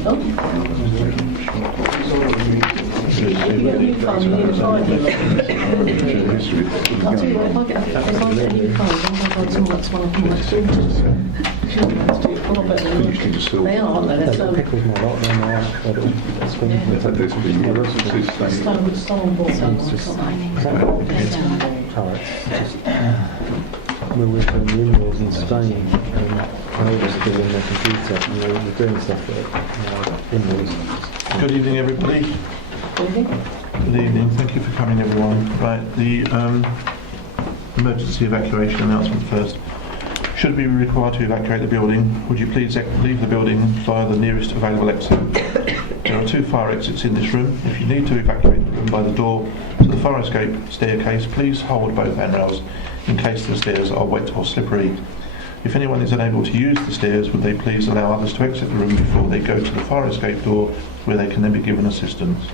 I'll tell you what, if I get a new phone, I'll go to one of my daughters. She'll be able to do it far better than me. They are, aren't they? They're so... Pickles my lot, then they're incredible. That's when you take this Stone board. We were doing the in-laws in Spain, and I was still in the computer, and they were doing stuff with in-laws. Good evening, everybody. Good evening. Good evening. Thank you for coming, everyone. Right, the emergency evacuation announcement first. Should we be required to evacuate the building, would you please leave the building via the nearest available exit? There are 2 fire exits in this room. If you need to evacuate the room by the door to the fire escape staircase, please hold both handrails in case the stairs are wet or slippery. If anyone is unable to use the stairs, would they please allow others to exit the room before they go to the fire escape door, where they can then be given assistance.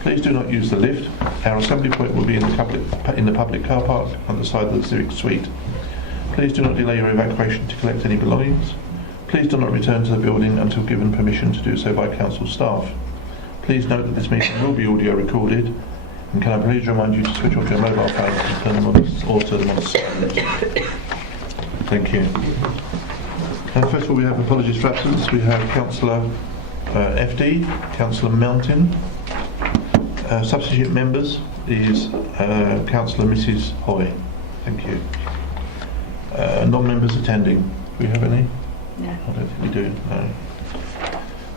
Please do not use the lift. Our assembly point will be in the public car park on the side of the Civic Suite. Please do not delay your evacuation to collect any belongings. Please do not return to the building until given permission to do so by council staff. Please note that this meeting will be audio recorded, and can I please remind you to switch off your mobile phones and turn them on silent. Thank you. First of all, we have apologies for absence. We have Councillor FD, Councillor Mountain. Substitute members is Councillor Mrs. Hoy. Thank you. Non-members attending. Do we have any? No. I don't think we do. No.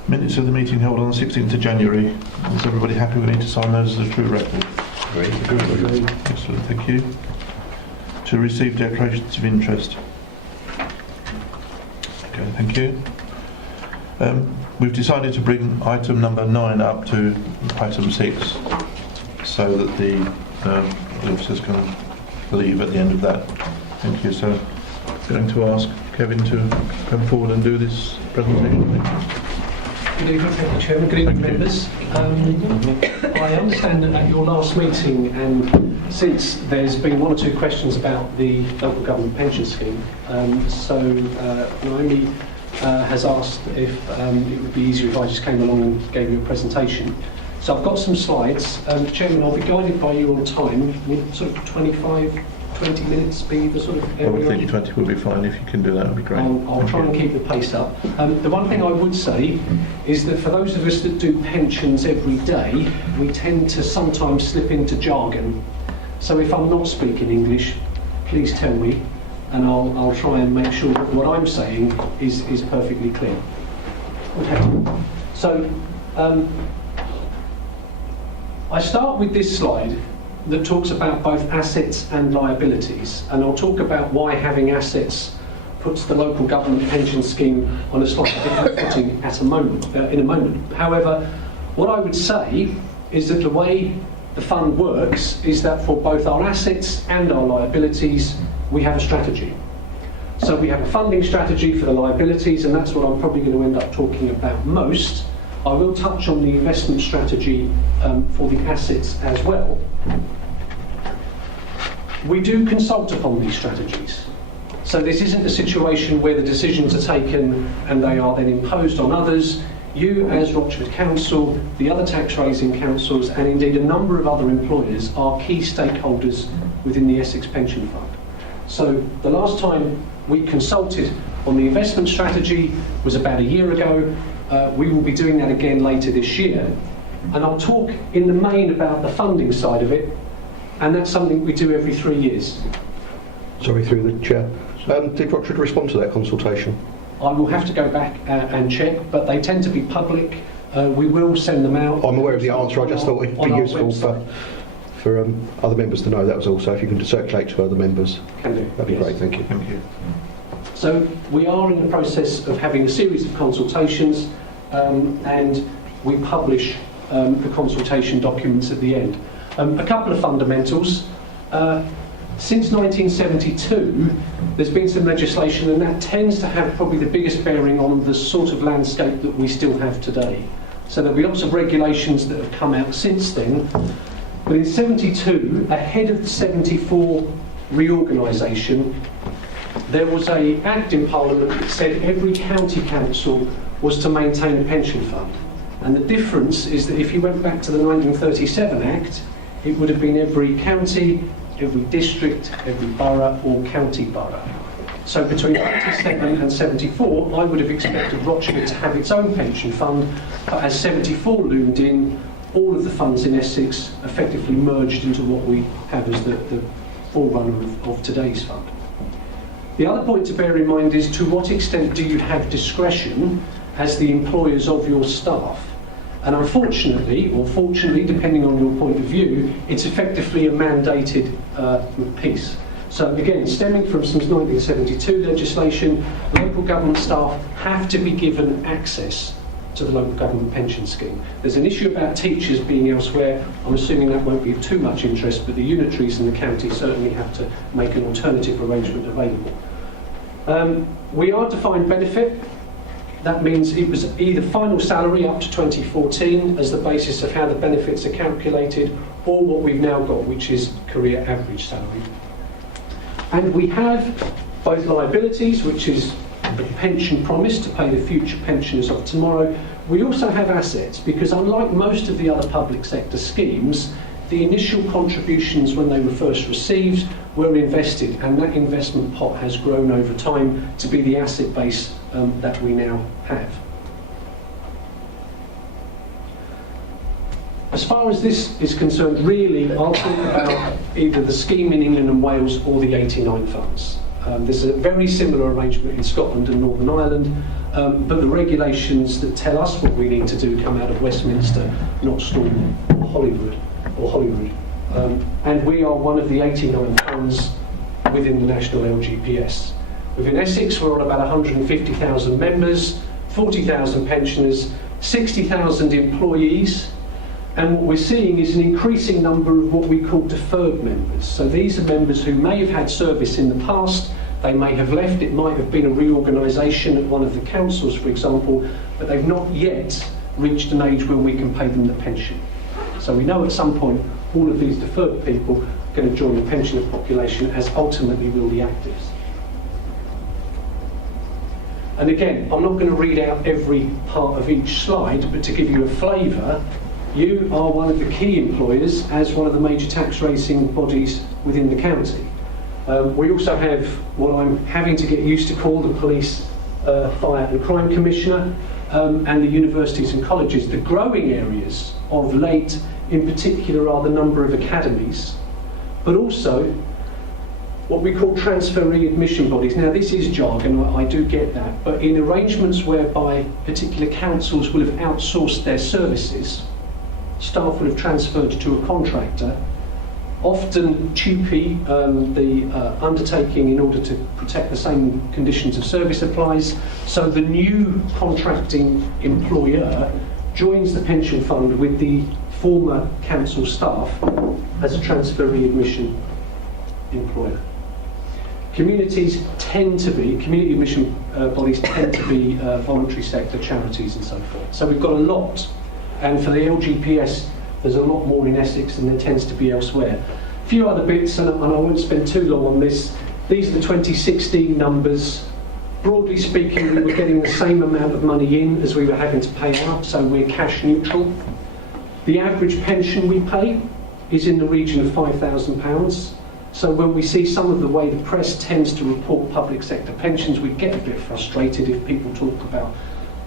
Minutes of the meeting held on the 16th of January. Is everybody happy? We need to sign those as a true record. Great. Excellent. Thank you. To receive declarations of interest. Okay. Thank you. We've decided to bring item number 9 up to item 6, so that the officers can leave at the end of that. Thank you. So I'm going to ask Kevin to come forward and do this presentation. Good evening, thank you, Chairman. Good evening, members. I understand that at your last meeting, and since there's been 1 or 2 questions about the local government pension scheme, Naomi has asked if it would be easier if I just came along and gave you a presentation. So I've got some slides. Chairman, I'll be guided by you on time. Would sort of 20 minutes be the sort of area? I would think 20 would be fine. If you can do that, would be great. I'll try and keep the pace up. The one thing I would say is that for those of us that do pensions every day, we tend to sometimes slip into jargon. So if I'm not speaking English, please tell me, and I'll try and make sure that what I'm saying is perfectly clear. Okay. So I start with this slide that talks about both assets and liabilities, and I'll talk about why having assets puts the local government pension scheme on a slightly different footing in a moment. However, what I would say is that the way the fund works is that for both our assets and our liabilities, we have a strategy. So we have a funding strategy for the liabilities, and that's what I'm probably going to end up talking about most. I will touch on the investment strategy for the assets as well. We do consult upon these strategies. So this isn't a situation where the decisions are taken and they are then imposed on others. You, as Rochford Council, the other tax-raising councils, and indeed a number of other employers are key stakeholders within the Essex Pension Fund. So the last time we consulted on the investment strategy was about a year ago. We will be doing that again later this year. And I'll talk in the main about the funding side of it, and that's something we do every 3 years. Sorry, through the chair. Did Rochford respond to that consultation? I will have to go back and check, but they tend to be public. We will send them out. I'm aware of the answer. I just thought it'd be useful for other members to know. That was also, if you can circulate to other members. Can do. That'd be yes. great. Thank you. Thank you. So we are in the process of having a series of consultations, and we publish the consultation documents at the end. A couple of fundamentals. Since 1972, there's been some legislation, and that tends to have probably the biggest bearing on the sort of landscape that we still have today. So there'll be lots of regulations that have come out since then. But in 72, ahead of the 74 reorganisation, there was an act in Parliament that said every county council was to maintain a pension fund. And the difference is that if you went back to the 1937 Act, it would have been every county, every district, every borough or county borough. So between 87 and 74, I would have expected Rochford to have its own pension fund, but as 74 loomed in, all of the funds in Essex effectively merged into what we have as the forerunner of today's fund. The other point to bear in mind is to what extent do you have discretion as the employers of your staff? And unfortunately, or fortunately, depending on your point of view, it's effectively a mandated piece. So again, stemming from some 1972 legislation, local government staff have to be given access to the local government pension scheme. There's an issue about teachers being elsewhere. I'm assuming that won't be of too much interest, but the unitaries in the county certainly have to make an alternative arrangement available. We are defined benefit. That means it was either final salary up to 2014 as the basis of how the benefits are calculated, or what we've now got, which is career average salary. And we have both liabilities, which is the pension promise to pay the future pensioners of tomorrow. We also have assets, because unlike most of the other public sector schemes, the initial contributions when they were first received were invested, and that investment pot has grown over time to be the asset base that we now have. As far as this is concerned, really, I'll talk about either the scheme in England and Wales or the 89 funds. There's a very similar arrangement in Scotland and Northern Ireland, but the regulations that tell us what we need to do come out of Westminster, not Storm or Holyrood. And we are one of the 89 funds within the national LGPS. Within Essex, we're on about 150,000 members, 40,000 pensioners, 60,000 employees, and what we're seeing is an increasing number of what we call deferred members. So these are members who may have had service in the past, they may have left, it might have been a reorganisation at one of the councils, for example, but they've not yet reached an age where we can pay them the pension. So we know at some point all of these deferred people are going to join the pensioner population, as ultimately will the actives. And again, I'm not going to read out every part of each slide, but to give you a flavour, you are one of the key employers as one of the major tax raising bodies within the county. We also have what I'm having to get used to call the Police, Fire and Crime Commissioner, and the universities and colleges. The growing areas of late in particular are the number of academies, but also what we call transferee admission bodies. Now this is jargon, I do get that, but in arrangements whereby particular councils will have outsourced their services, staff will have transferred to a contractor, often TUPE, the undertaking in order to protect the same conditions of service applies, so the new contracting employer joins the pension fund with the former council staff as a transferee admission employer. Community admission bodies tend to be voluntary sector, charities and so forth. So we've got a lot, and for the LGPS there's a lot more in Essex than there tends to be elsewhere. A few other bits, and I won't spend too long on this. These are the 2016 numbers. Broadly speaking, we were getting the same amount of money in as we were having to pay out, so we're cash neutral. The average pension we pay is in the region of £5,000. So when we see some of the way the press tends to report public sector pensions, we get a bit frustrated if people talk about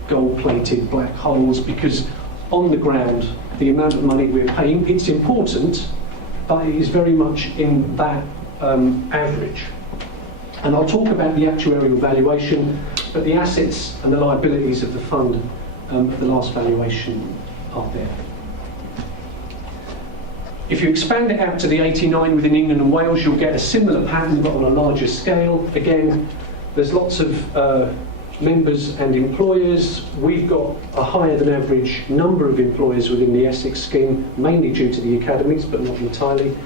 gold-plated black holes, because on the ground, the amount of money we're paying, it's important, but it is very much in that average. And I'll talk about the actuarial valuation, but the assets and the liabilities of the fund at the last valuation are there. If you expand it out to the 89 within England and Wales, you'll get a similar pattern, but on a larger scale. Again, there's lots of members and employers. We've got a higher than average number of employers within the Essex scheme, mainly due to the academies, but not entirely.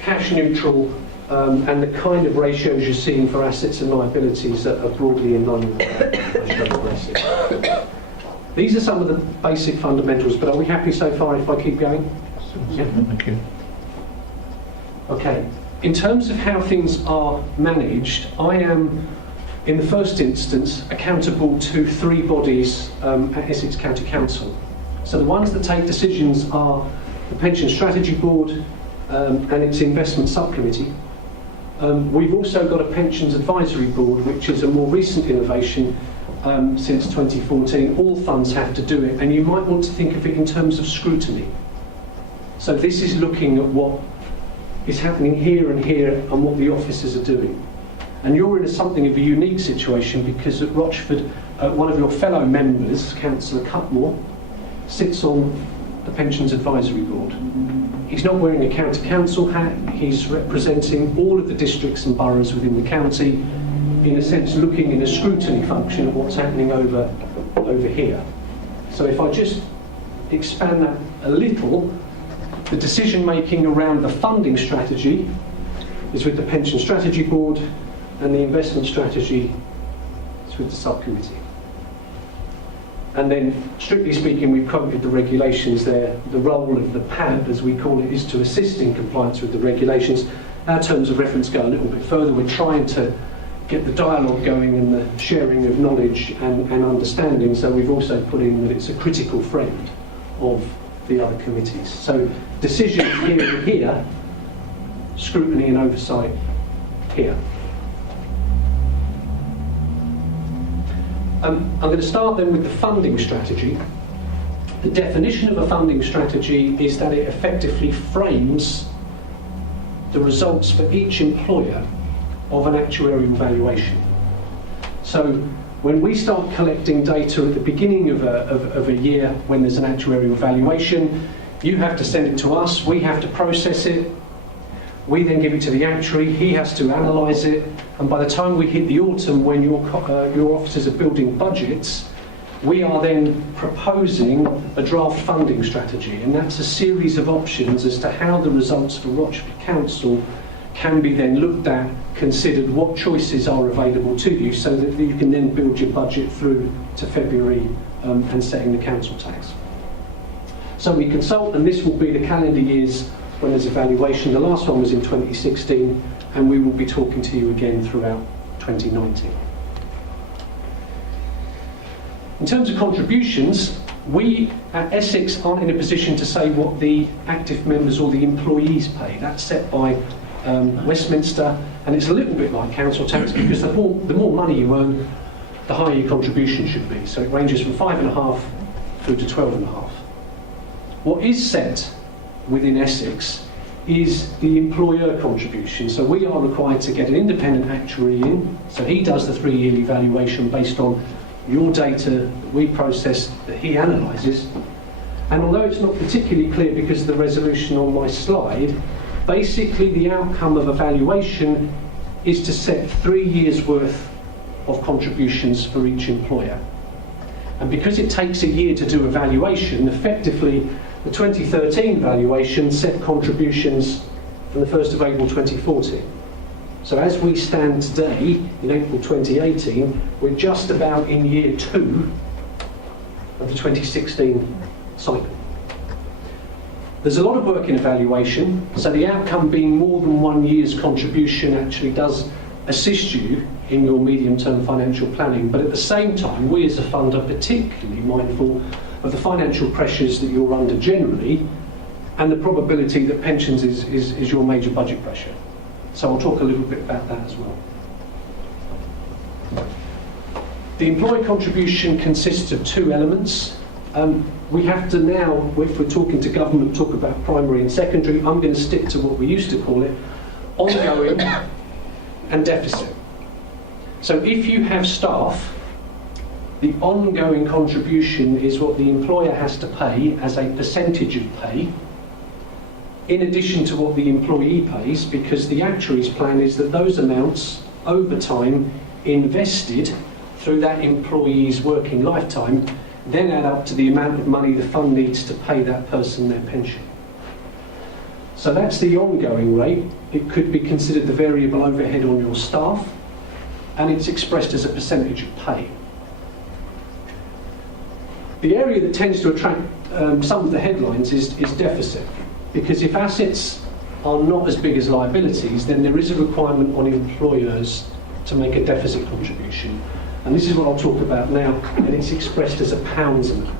Cash neutral, and the kind of ratios you're seeing for assets and liabilities are broadly in line with Essex. These are some of the basic fundamentals, but are we happy so far if I keep going? Yeah. Thank you. Okay. In terms of how things are managed, I am in the first instance, accountable to 3 bodies at Essex County Council. So the ones that take decisions are the Pension Strategy Board and its Investment Subcommittee. We've also got a Pensions Advisory Board, which is a more recent innovation since 2014. All funds have to do it, and you might want to think of it in terms of scrutiny. So this is looking at what is happening here and here and what the officers are doing. And you're in something of a unique situation because at Rochford, one of your fellow members, Councillor Cutmore, sits on the Pensions Advisory Board. He's not wearing a county council hat, he's representing all of the districts and boroughs within the county, in a sense looking in a scrutiny function of what's happening over here. So if I just expand that a little, the decision making around the funding strategy is with the Pension Strategy Board, and the investment strategy is with the subcommittee. And then, strictly speaking, we've quoted the regulations there. The role of the PAB, as we call it, is to assist in compliance with the regulations. Our terms of reference go a little bit further. We're trying to get the dialogue going and the sharing of knowledge and understanding, so we've also put in that it's a critical friend of the other committees. So decisions here and here, scrutiny and oversight here. I'm going to start then with the funding strategy. The definition of a funding strategy is that it effectively frames the results for each employer of an actuarial valuation. So when we start collecting data at the beginning of a year when there's an actuarial valuation, you have to send it to us, we have to process it, we then give it to the actuary, he has to analyse it, and by the time we hit the autumn when your officers are building budgets, we are then proposing a draft funding strategy, and that's a series of options as to how the results for Rochford Council can be then looked at, considered, what choices are available to you, so that you can then build your budget through to February and setting the council tax. So we consult, and this will be the calendar years when there's a valuation. The last one was in 2016, and we will be talking to you again throughout 2019. In terms of contributions, we at Essex aren't in a position to say what the active members or the employees pay. That's set by Westminster, and it's a little bit like council tax because the more money you earn, the higher your contribution should be. So it ranges from 5.5 through to 12.5. What is set within Essex is the employer contribution. So we are required to get an independent actuary in, so he does the 3-yearly valuation based on your data that we process, that he analyses. And although it's not particularly clear because of the resolution on my slide, basically the outcome of a valuation is to set 3 years worth of contributions for each employer. And because it takes a year to do a valuation, effectively the 2013 valuation set contributions from the 1st of April 2014. So as we stand today, in April 2018, we're just about in year 2 of the 2016 cycle. There's a lot of work in evaluation, so the outcome being more than 1 year's contribution actually does assist you in your medium-term financial planning, but at the same time, we as a fund are particularly mindful of the financial pressures that you're under generally, and the probability that pensions is your major budget pressure. So I'll talk a little bit about that as well. The employee contribution consists of 2 elements. We have to now, if we're talking to government, talk about primary and secondary. I'm going to stick to what we used to call it ongoing and deficit. So if you have staff, the ongoing contribution is what the employer has to pay as a percentage of pay, in addition to what the employee pays, because the actuary's plan is that those amounts over time invested through that employee's working lifetime then add up to the amount of money the fund needs to pay that person their pension. So that's the ongoing rate. It could be considered the variable overhead on your staff, and it's expressed as a percentage of pay. The area that tends to attract some of the headlines is deficit, because if assets are not as big as liabilities, then there is a requirement on employers to make a deficit contribution. And this is what I'll talk about now, and it's expressed as a pounds amount.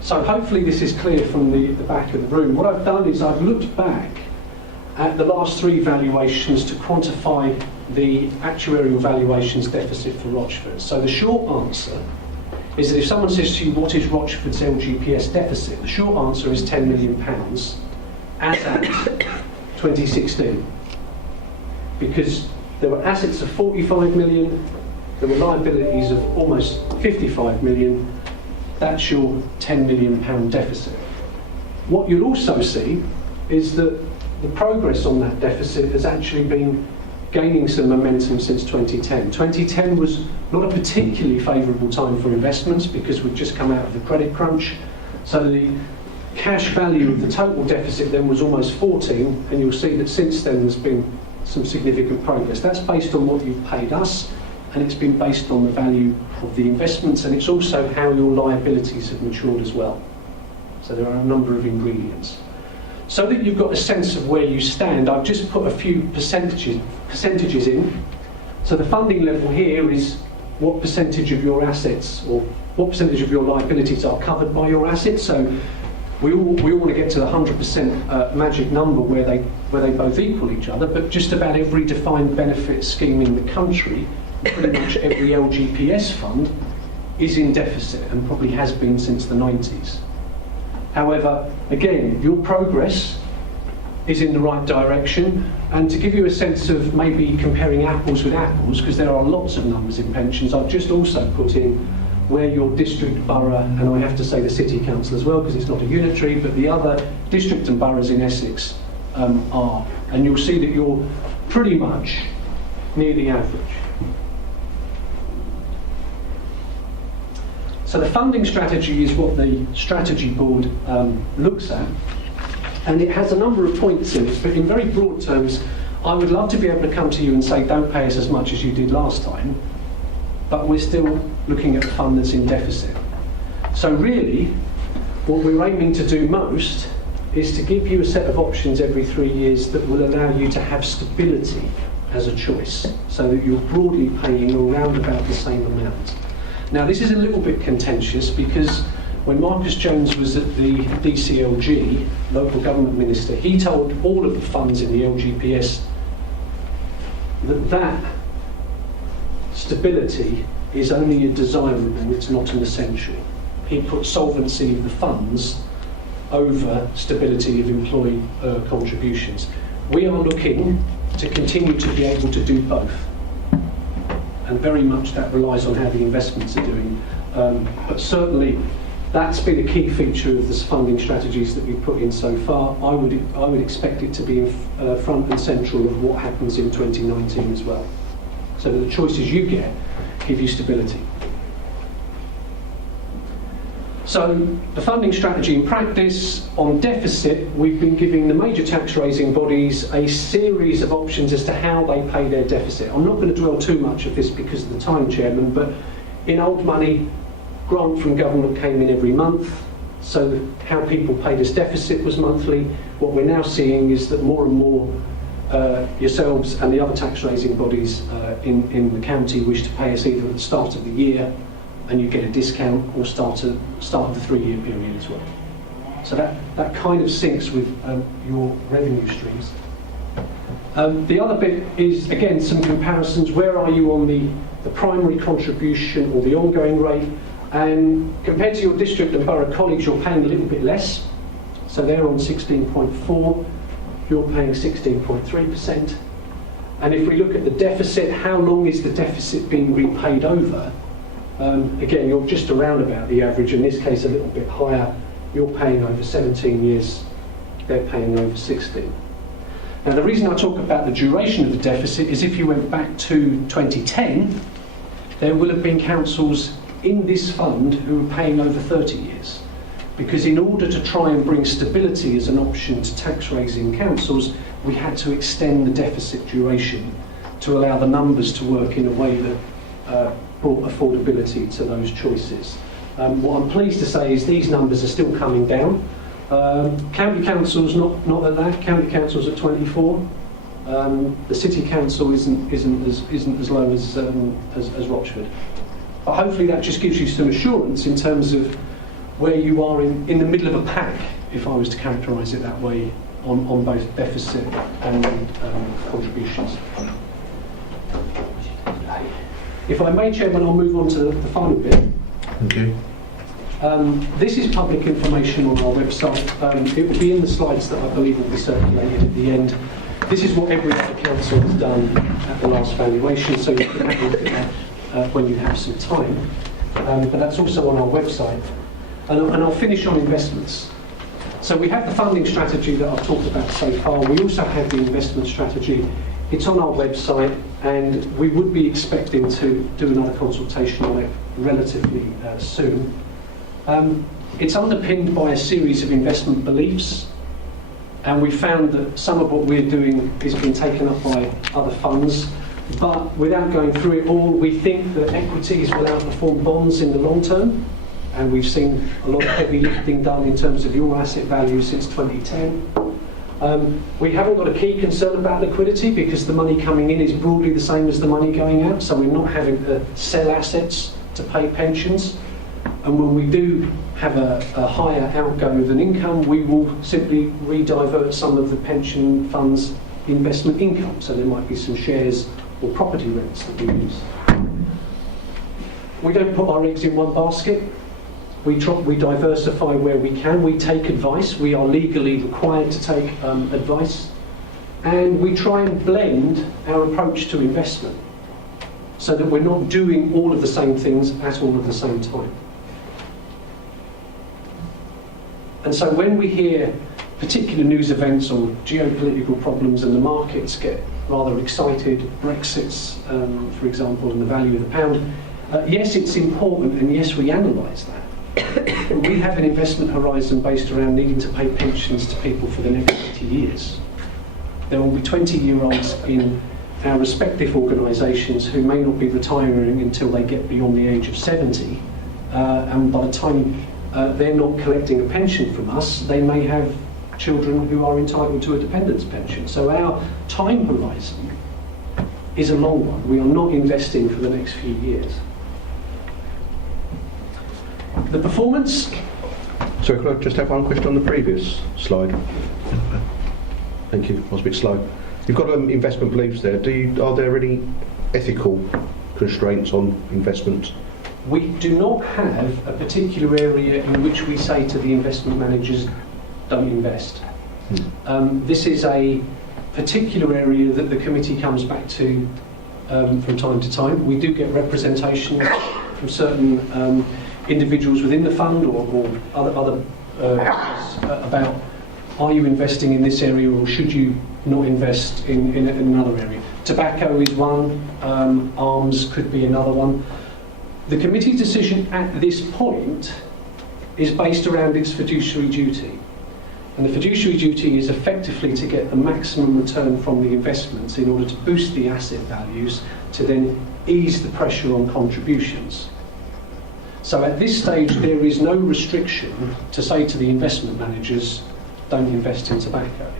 So hopefully this is clear from the back of the room. What I've done is I've looked back at the last 3 valuations to quantify the actuarial valuations deficit for Rochford. So the short answer is that if someone says to you, what is Rochford's LGPS deficit? The short answer is £10 million as at 2016. Because there were assets of 45 million, there were liabilities of almost 55 million. That's your £10 million deficit. What you'll also see is that the progress on that deficit has actually been gaining some momentum since 2010. 2010 was not a particularly favourable time for investments because we'd just come out of the credit crunch. So the cash value of the total deficit then was almost 14, and you'll see that since then there's been some significant progress. That's based on what you've paid us, and it's been based on the value of the investments, and it's also how your liabilities have matured as well. So there are a number of ingredients. So that you've got a sense of where you stand, I've just put a few percentages in. So the funding level here is what percentage of your assets or what percentage of your liabilities are covered by your assets. So we all want to get to the 100% magic number where they both equal each other, but just about every defined benefit scheme in the country, pretty much every LGPS fund, is in deficit and probably has been since the 90s. However, again, your progress is in the right direction, and to give you a sense of maybe comparing apples with apples, because there are lots of numbers in pensions, I've just also put in where your district, borough, and I have to say the city council as well, because it's not a unitary, but the other district and boroughs in Essex are. And you'll see that you're pretty much near the average. So the funding strategy is what the strategy board looks at, and it has a number of points in it, but in very broad terms, I would love to be able to come to you and say, don't pay us as much as you did last time, but we're still looking at a fund that's in deficit. So really, what we're aiming to do most is to give you a set of options every 3 years that will allow you to have stability as a choice, so that you're broadly paying around about the same amount. Now, this is a little bit contentious because when Marcus Jones was at the DCLG, local government minister, he told all of the funds in the LGPS that stability is only a desirable, it's not an essential. He put solvency of the funds over stability of employee contributions. We are looking to continue to be able to do both. And very much that relies on how the investments are doing. But certainly that's been a key feature of the funding strategies that we've put in so far. I would expect it to be front and central of what happens in 2019 as well. So that the choices you get give you stability. So the funding strategy in practice, on deficit, we've been giving the major tax raising bodies a series of options as to how they pay their deficit. I'm not going to dwell too much of this because of the time, Chairman, but in old money, grant from government came in every month, so how people paid as deficit was monthly. What we're now seeing is that more and more yourselves and the other tax raising bodies in the county wish to pay us either at the start of the year and you get a discount, or start of the 3-year period as well. So that kind of syncs with your revenue streams. The other bit is, again, some comparisons. Where are you on the primary contribution or the ongoing rate? And compared to your district and borough colleagues, you're paying a little bit less. So they're on 16.4, you're paying 16.3%. And if we look at the deficit, how long is the deficit being repaid over? Again, you're just around about the average, in this case a little bit higher. You're paying over 17 years, they're paying over 16. Now, the reason I talk about the duration of the deficit is if you went back to 2010, there will have been councils in this fund who were paying over 30 years. Because in order to try and bring stability as an option to tax raising councils, we had to extend the deficit duration to allow the numbers to work in a way that brought affordability to those choices. What I'm pleased to say is these numbers are still coming down. County councils not at that, county councils at 24, The city council isn't as low as Rochford. But hopefully that just gives you some assurance in terms of where you are in the middle of a pack, if I was to characterise it that way, on both deficit and contributions. If I may, Chairman, I'll move on to the final bit. Thank you. This is public information on our website. It will be in the slides that I believe will be circulated at the end. This is what every other council has done at the last valuation, so you can have a look at that when you have some time. But that's also on our website. And I'll finish on investments. So we have the funding strategy that I've talked about so far. We also have the investment strategy. It's on our website, and we would be expecting to do another consultation on it relatively soon. It's underpinned by a series of investment beliefs, and we found that some of what we're doing is being taken up by other funds. But without going through it all, we think that equities will outperform bonds in the long term, and we've seen a lot of heavy lifting done in terms of your asset value since 2010. We haven't got a key concern about liquidity because the money coming in is broadly the same as the money going out, so we're not having to sell assets to pay pensions. And when we do have a higher outgo than income, we will simply re-divert some of the pension funds' investment income. So there might be some shares or property rents that we use. We don't put our eggs in one basket. We diversify where we can. We take advice. We are legally required to take advice. And we try and blend our approach to investment so that we're not doing all of the same things at all at the same time. And so when we hear particular news events on geopolitical problems and the markets get rather excited, Brexit's, for example, and the value of the pound, yes, it's important, and yes, we analyse that. But we have an investment horizon based around needing to pay pensions to people for the next 80 years. There will be 20-year-olds in our respective organisations who may not be retiring until they get beyond the age of 70, and by the time they're not collecting a pension from us, they may have children who are entitled to a dependence pension. So our time horizon is a long one. We are not investing for the next few years. The performance. So could I just have one question on the previous slide? Thank you, I was a bit slow. You've got investment beliefs there. Are there any ethical constraints on investment? We do not have a particular area in which we say to the investment managers, don't invest. This is a particular area that the committee comes back to from time to time. We do get representation from certain individuals within the fund or other about, are you investing in this area or should you not invest in another area? Tobacco is one, arms could be another one. The committee's decision at this point is based around its fiduciary duty. And the fiduciary duty is effectively to get the maximum return from the investments in order to boost the asset values to then ease the pressure on contributions. So at this stage, there is no restriction to say to the investment managers, don't invest in tobacco.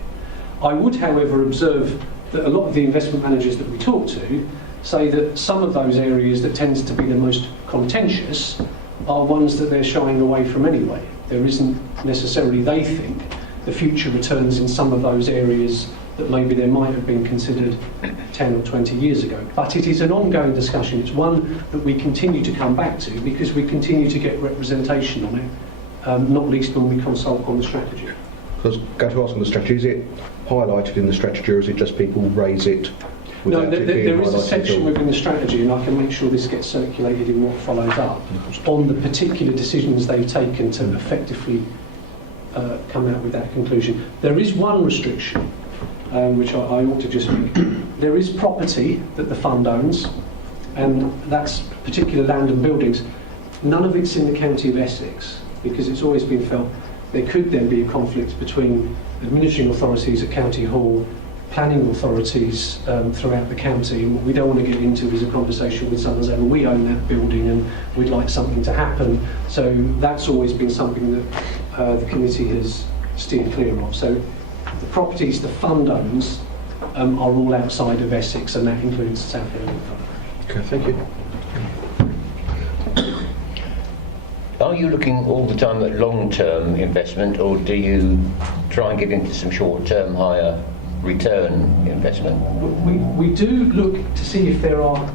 I would, however, observe that a lot of the investment managers that we talk to say that some of those areas that tends to be the most contentious are ones that they're shying away from anyway. There isn't necessarily, they think, the future returns in some of those areas that maybe there might have been considered 10 or 20 years ago. But it is an ongoing discussion. It's one that we continue to come back to because we continue to get representation on it, not least when we consult on the strategy. I was going to ask on the strategy, is it highlighted in the strategy or is it just people raise it? No, there is a section within the strategy, and I can make sure this gets circulated in what follows up, on the particular decisions they've taken to effectively come out with that conclusion. There is one restriction, which I ought to just make. There is property that the fund owns, and that's particular land and buildings. None of it's in the county of Essex, because it's always been felt there could then be a conflict between administering authorities at County Hall, planning authorities throughout the county, and what we don't want to get into is a conversation with someone saying, well, we own that building and we'd like something to happen. So that's always been something that the committee has steered clear of. So the properties the fund owns are all outside of Essex, and that includes South End. Okay, thank you. Are you looking all the time at long-term investment, or do you try and get into some short-term, higher return investment? We do look to see if there are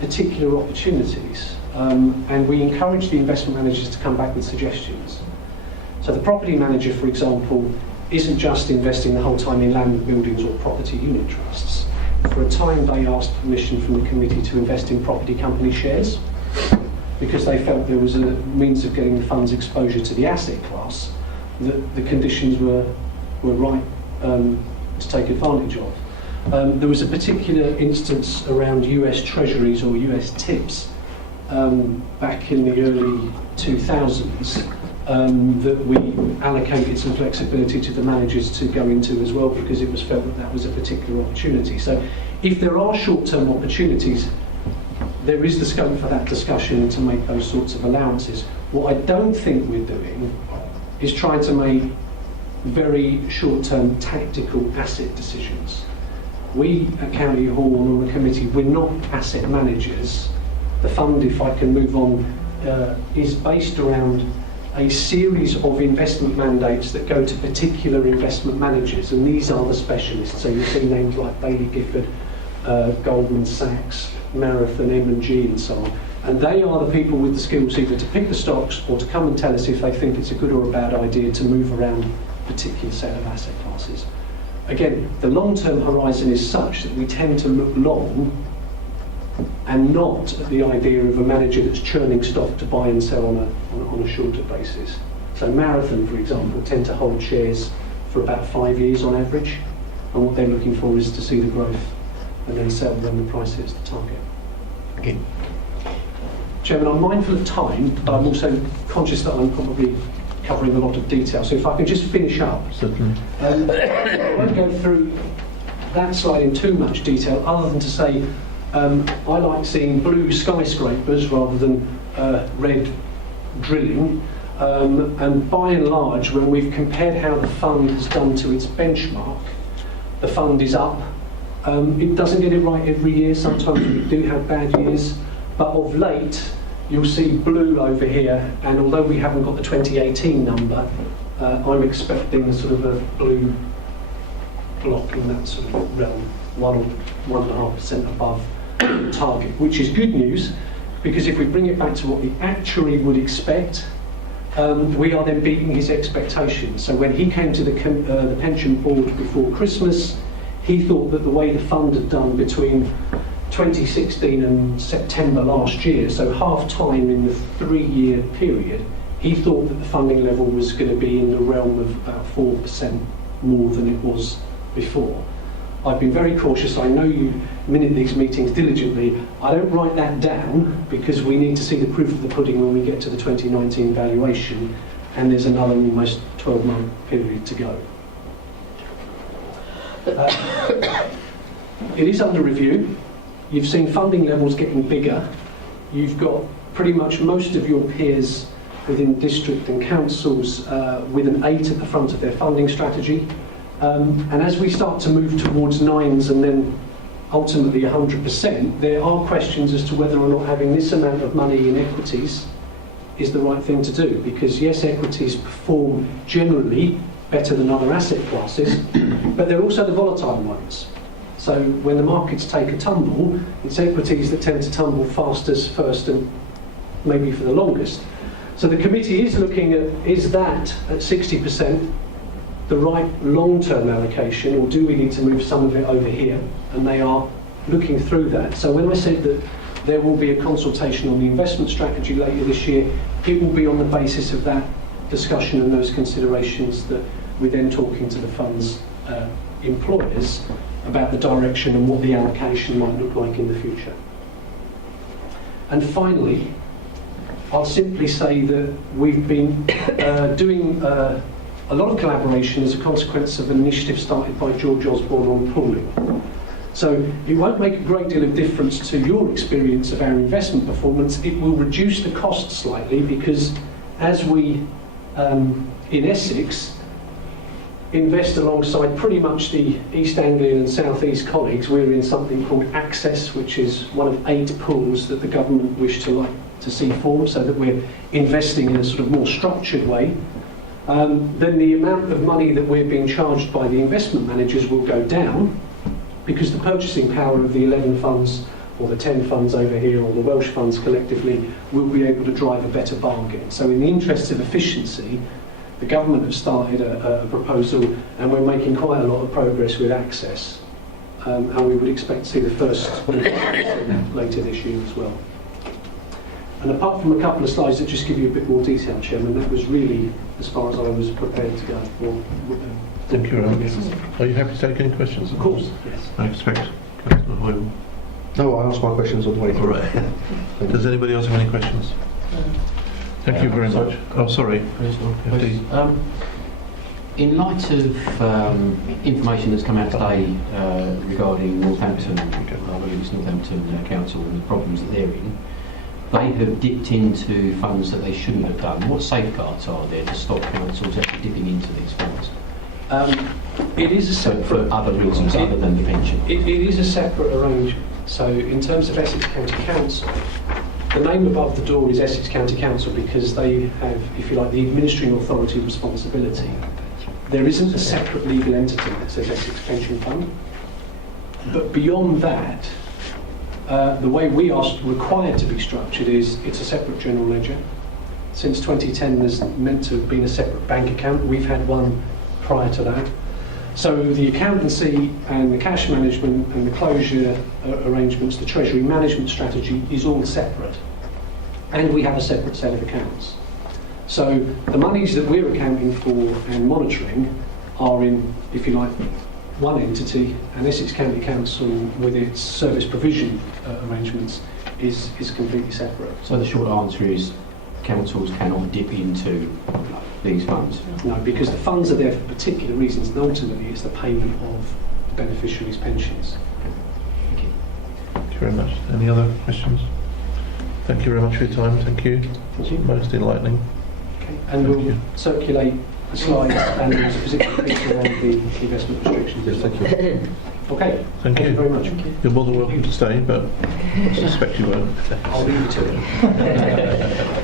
particular opportunities, and we encourage the investment managers to come back with suggestions. So the property manager, for example, isn't just investing the whole time in land, buildings or property unit trusts. For a time they asked permission from the committee to invest in property company shares, because they felt there was a means of getting the fund's exposure to the asset class, that the conditions were right to take advantage of. There was a particular instance around US Treasuries or US TIPS back in the early 2000s that we allocated some flexibility to the managers to go into as well, because it was felt that that was a particular opportunity. So if there are short-term opportunities, there is the scope for that discussion to make those sorts of allowances. What I don't think we're doing is trying to make very short-term tactical asset decisions. We at County Hall and on the committee, we're not asset managers. The fund, if I can move on, is based around a series of investment mandates that go to particular investment managers, and these are the specialists. So you'll see names like Bailey Gifford, Goldman Sachs, Marathon, M&G and so on. And they are the people with the skills either to pick the stocks or to come and tell us if they think it's a good or a bad idea to move around a particular set of asset classes. Again, the long-term horizon is such that we tend to look long and not at the idea of a manager that's churning stock to buy and sell on a shorter basis. So Marathon, for example, tend to hold shares for about 5 years on average, and what they're looking for is to see the growth and then sell when the price hits the target. Okay. Chairman, I'm mindful of time, but I'm also conscious that I'm probably covering a lot of detail. So if I can just finish up. Certainly. I won't go through that slide in too much detail, other than to say I like seeing blue skyscrapers rather than red drilling. And by and large, when we've compared how the fund has done to its benchmark, the fund is up. It doesn't get it right every year. Sometimes we do have bad years. But of late, you'll see blue over here. And although we haven't got the 2018 number, I'm expecting sort of a blue block in that sort of realm, 1 or 1.5% above target, which is good news, because if we bring it back to what we actually would expect, we are then beating his expectations. So when he came to the pension board before Christmas, he thought that the way the fund had done between 2016 and September last year, so half time in the 3-year period, he thought that the funding level was going to be in the realm of about 4% more than it was before. I've been very cautious. I know you minute these meetings diligently. I don't write that down because we need to see the proof of the pudding when we get to the 2019 valuation, and there's another almost 12-month period to go. It is under review. You've seen funding levels getting bigger. You've got pretty much most of your peers within district and councils with an 8 at the front of their funding strategy. And as we start to move towards 9s and then ultimately 100%, there are questions as to whether or not having this amount of money in equities is the right thing to do. Because yes, equities perform generally better than other asset classes, but they're also the volatile ones. So when the markets take a tumble, it's equities that tend to tumble fastest, first, and maybe for the longest. So the committee is looking at, is that at 60% the right long-term allocation, or do we need to move some of it over here? And they are looking through that. So when I said that there will be a consultation on the investment strategy later this year, it will be on the basis of that discussion and those considerations that we're then talking to the fund's employers about the direction and what the allocation might look like in the future. And finally, I'll simply say that we've been doing a lot of collaboration as a consequence of an initiative started by George Osborne on pooling. So it won't make a great deal of difference to your experience of our investment performance. It will reduce the cost slightly because as we, in Essex, invest alongside pretty much the East Anglian and South East colleagues. We're in something called Access, which is one of 8 pools that the government wish to see formed, so that we're investing in a sort of more structured way. Then the amount of money that we're being charged by the investment managers will go down, because the purchasing power of the 11 funds or the 10 funds over here or the Welsh funds collectively will be able to drive a better bargain. So in the interest of efficiency, the government have started a proposal, and we're making quite a lot of progress with Access, and we would expect to see the first later this year as well. And apart from a couple of slides that just give you a bit more detail, Chairman, that was really as far as I was prepared to go. Thank you very much. Are you happy to take any questions? Of course, yes. I expect Councillor Hoyle. No, I asked my questions on the way All through. right. Does anybody else have any questions? Thank you very much. Oh, sorry. FD. In light of information that's come out today regarding Northampton, I believe it's Northampton Council and the problems that they're in, they have dipped into funds that they shouldn't have done. What safeguards are there to stop councils actually dipping into these funds? It is a So separate... for other reasons other than the pension? It is a separate arrangement. So in terms of Essex County Council, the name above the door is Essex County Council because they have, if you like, the administering authority responsibility. There isn't a separate legal entity that says Essex Pension Fund. But beyond that, the way we are required to be structured is it's a separate general ledger. Since 2010, there's meant to have been a separate bank account. We've had one prior to that. So the accountancy and the cash management and the closure arrangements, the treasury management strategy is all separate. And we have a separate set of accounts. So the monies that we're accounting for and monitoring are in, if you like, one entity, and Essex County Council with its service provision arrangements is completely separate. So the short answer is councils cannot dip into these funds? No, because the funds are there for particular reasons, and ultimately it's the payment of the beneficiaries' pensions. Thank you. Thank you very much. Any other questions? Thank you very much for your time. Thank you. Thank you. Most enlightening. Okay. And Thank we'll you. circulate the slides and there's a particular piece around the investment restrictions. Yes, thank you. Okay. Thank you. very much. You're more than welcome to stay, but I suspect you won't. I'll leave you to it.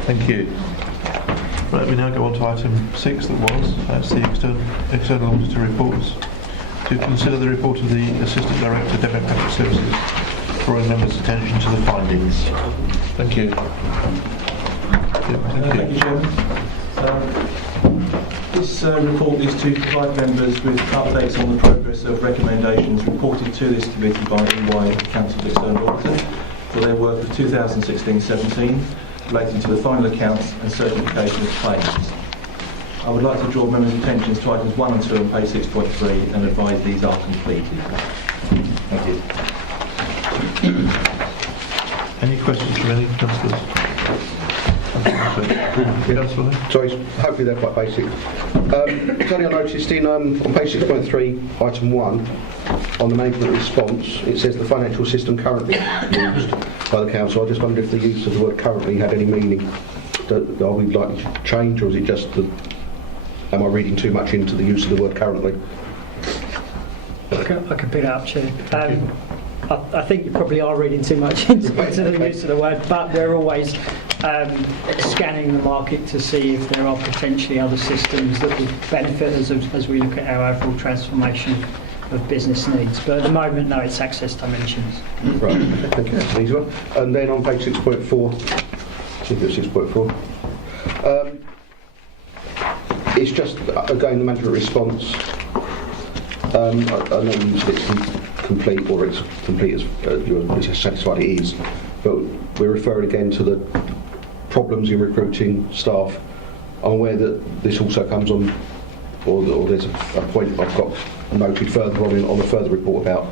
Thank you. Right, we now go on to item 6 that's the external auditor reports. To consider the report of the Assistant Director of Democratic Services, drawing members' attention to the findings. Thank you. Thank you, Chairman. This report is to provide members with updates on the progress of recommendations reported to this committee by EY, Council's External Auditor, for their work of 2016-17 relating to the final accounts and certification of claims. I would like to draw members' attention to items 1 and 2 on page 6.3 and advise these are completed. Thank you. Any questions from any councillors? Councillor? Sorry, hopefully they're quite basic. Tony, I noticed on page 6.3, item 1, on the management response, it says the financial system currently used by the council. I just wondered if the use of the word currently had any meaning. Are we likely to change, or is it just am I reading too much into the use of the word currently? I can pick it up, Chair. I think you probably are reading too much into the use of the word, but we're always scanning the market to see if there are potentially other systems that would benefit us as we look at our overall transformation of business needs. But at the moment, no, it's access dimensions. Right, okay, thank you. That's an easy one. And then on page 6.4, I think it's 6.4, it's just, again, the management response. I know you said it's complete, or it's complete as you're satisfied it is, but we're referring again to the problems in recruiting staff. I'm aware that this also comes on, or there's a point I've got noted further on a further report about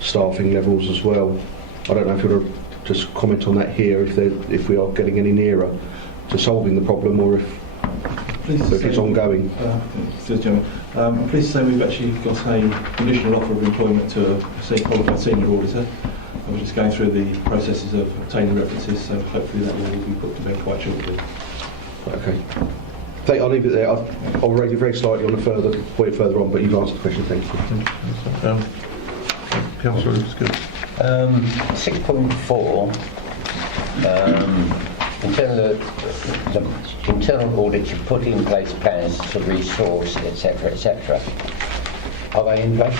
staffing levels as well. I don't know if you want to just comment on that here, if we are getting any nearer to solving the problem, or if it's ongoing. I'm pleased to say we've actually got a conditional offer of employment to a qualified senior auditor. We're just going through the processes of obtaining references, so hopefully that will be put to bed quite shortly. Okay. I'll leave it there. I'll raise it very slightly on the point further on, but you've answered the question. Thank you. Councillor, it's good. 6.4, internal audit should put in place plans to resource, etc., etc. Are they in place?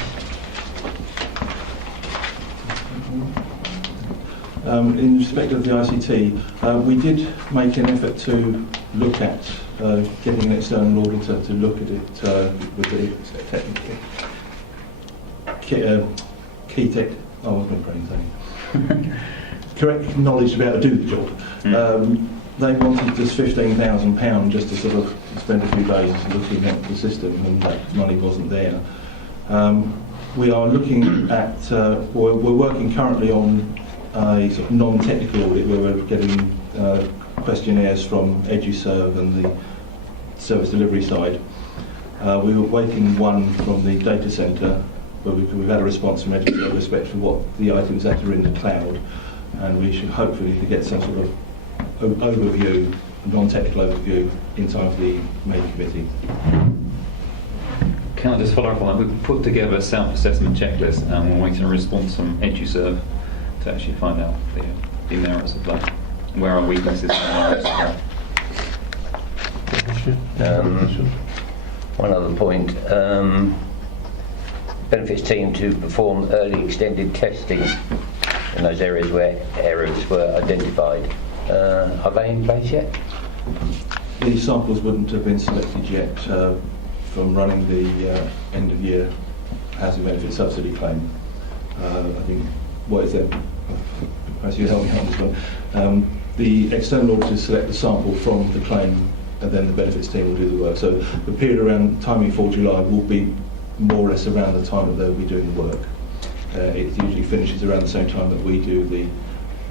In respect of the ICT, we did make an effort to look at getting an external auditor to look at it with the technically. Key tech, I wasn't going to say. Correct knowledge to be able to do the job. They wanted just £15,000 just to sort of spend a few days looking at the system, and that money wasn't there. We are looking at, we're working currently on a sort of non-technical audit where we're getting questionnaires from EduServe and the service delivery side. We were waiting one from the data centre, where we've had a response from EduServe with respect to what the items that are in the cloud, and we should hopefully get some sort of overview, non-technical overview, in time for the main committee. Can I just follow up on that? We've put together a self-assessment checklist and we're waiting a response from EduServe to actually find out the merits of that, and where our weaknesses are. One other point. Benefits team to perform early extended testing in those areas where errors were identified. Are they in place yet? The samples wouldn't have been selected yet from running the end of year housing benefit subsidy claim. I think, what is it? Perhaps you help me on this one. The external auditors select the sample from the claim, and then the benefits team will do the work. So the period around timing for July will be more or less around the time that they'll be doing the work. It usually finishes around the same time that we do the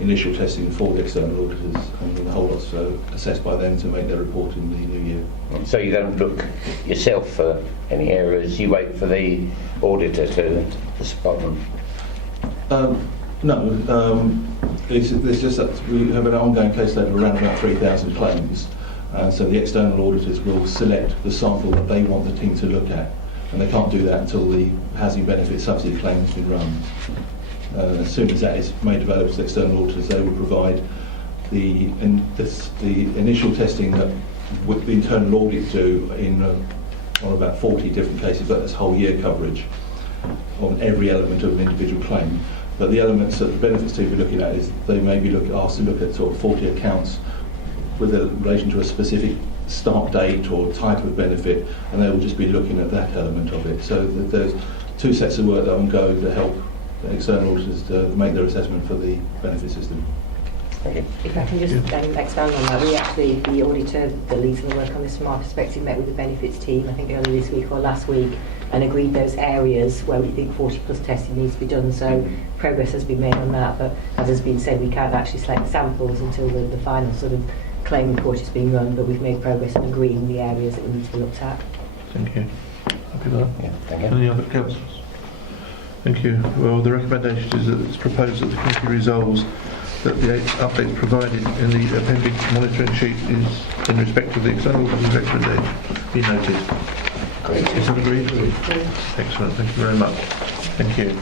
initial testing for the external auditors, and then the whole lot's assessed by them to make their report in the new year. So you don't look yourself for any errors, you wait for the auditor to spot them? No, it's just that we have an ongoing caseload of around about 3,000 claims, so the external auditors will select the sample that they want the team to look at, and they can't do that until the housing benefit subsidy claim has been run. As soon as that is made available to the external auditors, they will provide the initial testing that the internal audit do on about 40 different cases, but that's whole year coverage on every element of an individual claim. But the elements that the benefits team will be looking at is they may be asked to look at sort of 40 accounts with a relation to a specific start date or type of benefit, and they will just be looking at that element of it. So there's two sets of work that will go to help the external auditors to make their assessment for the benefit system. If I can just expand on that, we actually, the auditor that leads the work on this from our perspective, met with the benefits team, I think earlier this week or last week, and agreed those areas where we think 40 plus testing needs to be done. So progress has been made on that, but as has been said, we can't actually select samples until the final sort of claim report is being run, but we've made progress in agreeing the areas that we need to be looked at. Thank you. Happy with that? Yeah, thank you. Any other councillors? Thank you. Well, the recommendation is that it's proposed that the committee resolves that the updates provided in the appendix monitoring sheet is in respect of the external auditor's recommendation be noted. Great. Is that agreed? Excellent. Thank you very much. Thank you.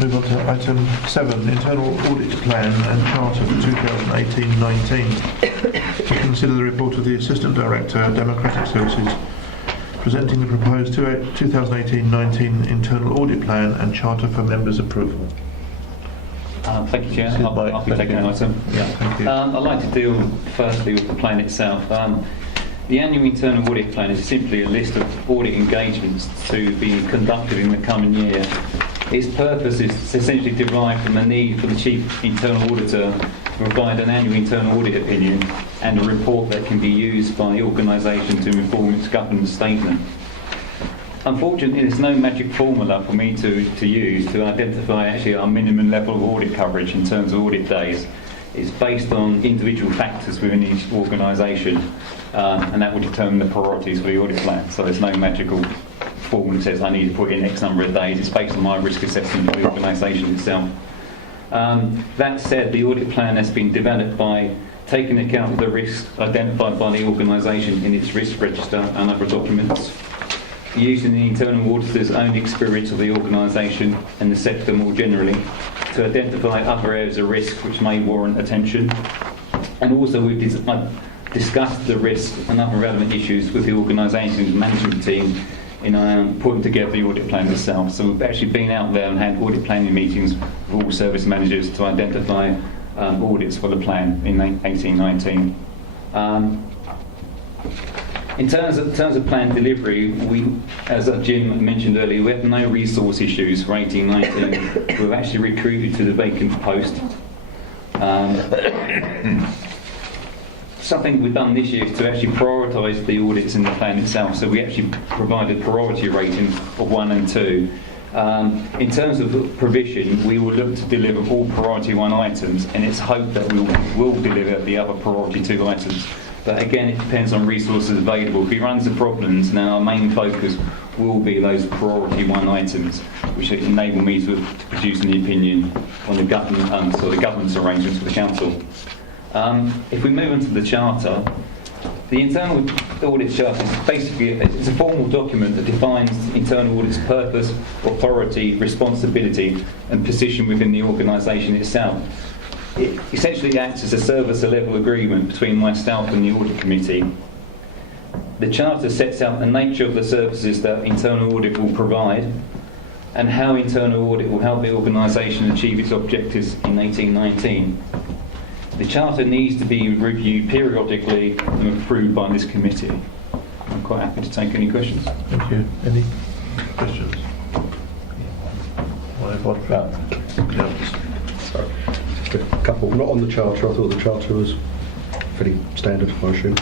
Move on to item 7, internal audit plan and charter for 2018-19. To consider the report of the Assistant Director, Democratic Services, presenting the proposed 2018-19 internal audit plan and charter for members' approval. Thank you, Chair. I'll take an item. Yeah, thank you. I'd like to deal firstly with the plan itself. The annual internal audit plan is simply a list of audit engagements to be conducted in the coming year. Its purpose is essentially derived from the need for the Chief Internal Auditor to provide an annual internal audit opinion and a report that can be used by the organisation to inform its governance statement. Unfortunately, there's no magic formula for me to use to identify actually our minimum level of audit coverage in terms of audit days. It's based on individual factors within each organisation, and that will determine the priorities for the audit plan. So there's no magical formula that says I need to put in X number of days. It's based on my risk assessment of the organisation itself. That said, the audit plan has been developed by taking account of the risks identified by the organisation in its risk register and other documents, using the internal auditor's own experience of the organisation and the sector more generally to identify other areas of risk which may warrant attention. And also we've discussed the risks and other relevant issues with the organisation's management team in putting together the audit plan itself. So we've actually been out there and had audit planning meetings with all service managers to identify audits for the plan in 1819. In terms of plan delivery, we, as Jim mentioned earlier, we had no resource issues for 1819. We've actually recruited to the vacant post. Something we've done this year is to actually prioritise the audits in the plan itself. So we actually provided priority ratings of 1 and 2. In terms of provision, we will look to deliver all priority 1 items, and it's hoped that we will deliver the other priority 2 items. But again, it depends on resources available. If we run into problems, then our main focus will be those priority 1 items, which enable me to produce an opinion on the governance arrangements for the council. If we move into the charter, the internal audit charter is basically it's a formal document that defines internal audit's purpose, authority, responsibility, and position within the organisation itself. It essentially acts as a service-level agreement between myself and the audit committee. The charter sets out the nature of the services that internal audit will provide and how internal audit will help the organisation achieve its objectives in 1819. The charter needs to be reviewed periodically and approved by this committee. I'm quite happy to take any questions. Thank you. Any questions? Sorry. Just a couple, not on the charter. I thought the charter was pretty standard, I assume.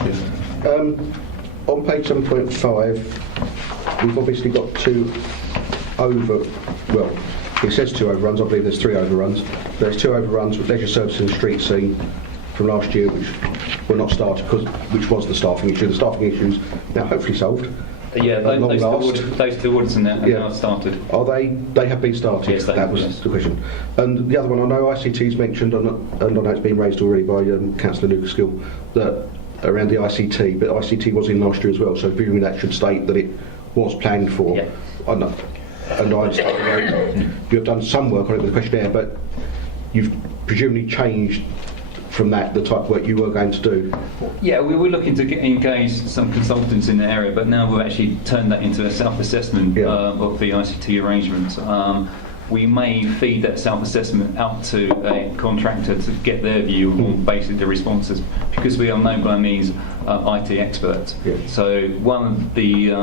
On page 7.5, we've obviously got 2 it says 2 overruns. I believe there's 3 overruns. There's 2 overruns with leisure services and street scene from last year, which were not started, which was the staffing issue. The staffing issues now hopefully solved. Yeah, those 2 audits are now started. Are they? They have been started. Yes, that was the question. And the other one, I know ICT's mentioned, and I know it's been raised already by Councillor Lucas Gill, that around the ICT, but ICT was in last year as well. So presumably that should state that it was planned for. Yeah. And I understand you have done some work on it with the questionnaire, but you've presumably changed from that the type of work you were going to do. Yeah, we were looking to engage some consultants in the area, but now we've actually turned that into a self-assessment of the ICT arrangements. We may feed that self-assessment out to a contractor to get their view on basically the responses, because we are no by means IT experts. Yeah. So one of the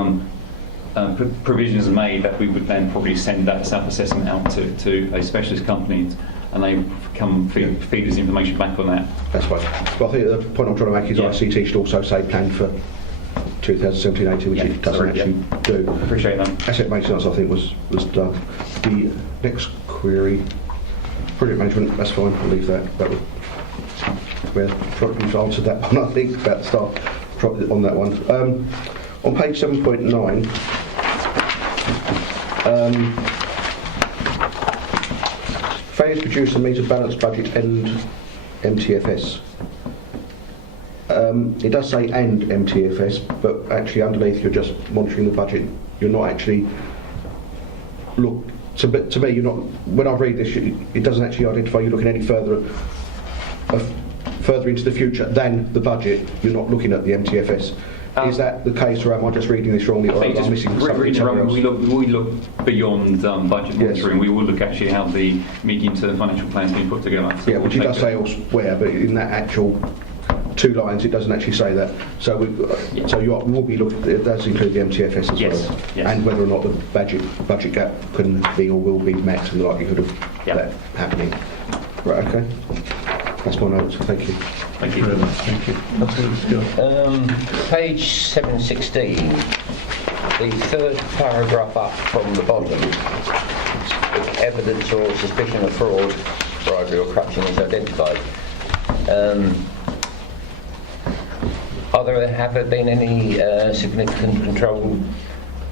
provisions made that we would then probably send that self-assessment out to a specialist company, and they come feed us information back on that. That's fine. Well, I think the point I'm trying to make is ICT should also say planned for 2017-18, which it doesn't actually do. Appreciate that. Asset maintenance, I think, was done. The next query, project management, that's fine, I'll leave that. You've answered that one, I think, about the staff on that one. On page 7.9, failure to produce and meet a balanced budget and MTFS. It does say and MTFS, but actually underneath you're just monitoring the budget. You're not actually to me. You're not. When I read this, it doesn't actually identify you're looking any further into the future than the budget. You're not looking at the MTFS. Is that the case, or am I just reading this wrongly, or am I missing something else? We look beyond budget monitoring. We will look actually how the medium-term financial plan has been put together. So which it does say elsewhere, but in that actual 2 lines, it doesn't actually say that. So you will be looking. It does include the MTFS as well, and whether or not the budget gap can be or will be met, and the likelihood of that happening. Right. Okay. That's my notes. Thank you. Thank you. Thank you. Page 716, the 3rd paragraph up from the bottom, if evidence or suspicion of fraud, bribery or corruption is identified. Have there been any significant control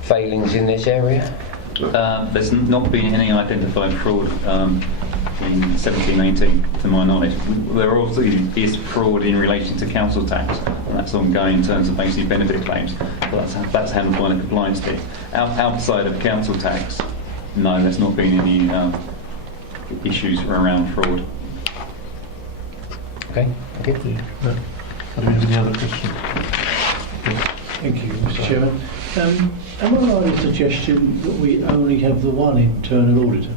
failings in this area? There's not been any identified fraud in 17-18, to my knowledge. There also is fraud in relation to council tax, and that's ongoing in terms of basically benefit claims, but that's handled by the compliance team. Outside of council tax, no, there's not been any issues around fraud. Okay, thank you. Do we have any other questions? Thank you, Mr. Chairman. Am I right in the suggestion that we only have the one internal auditor?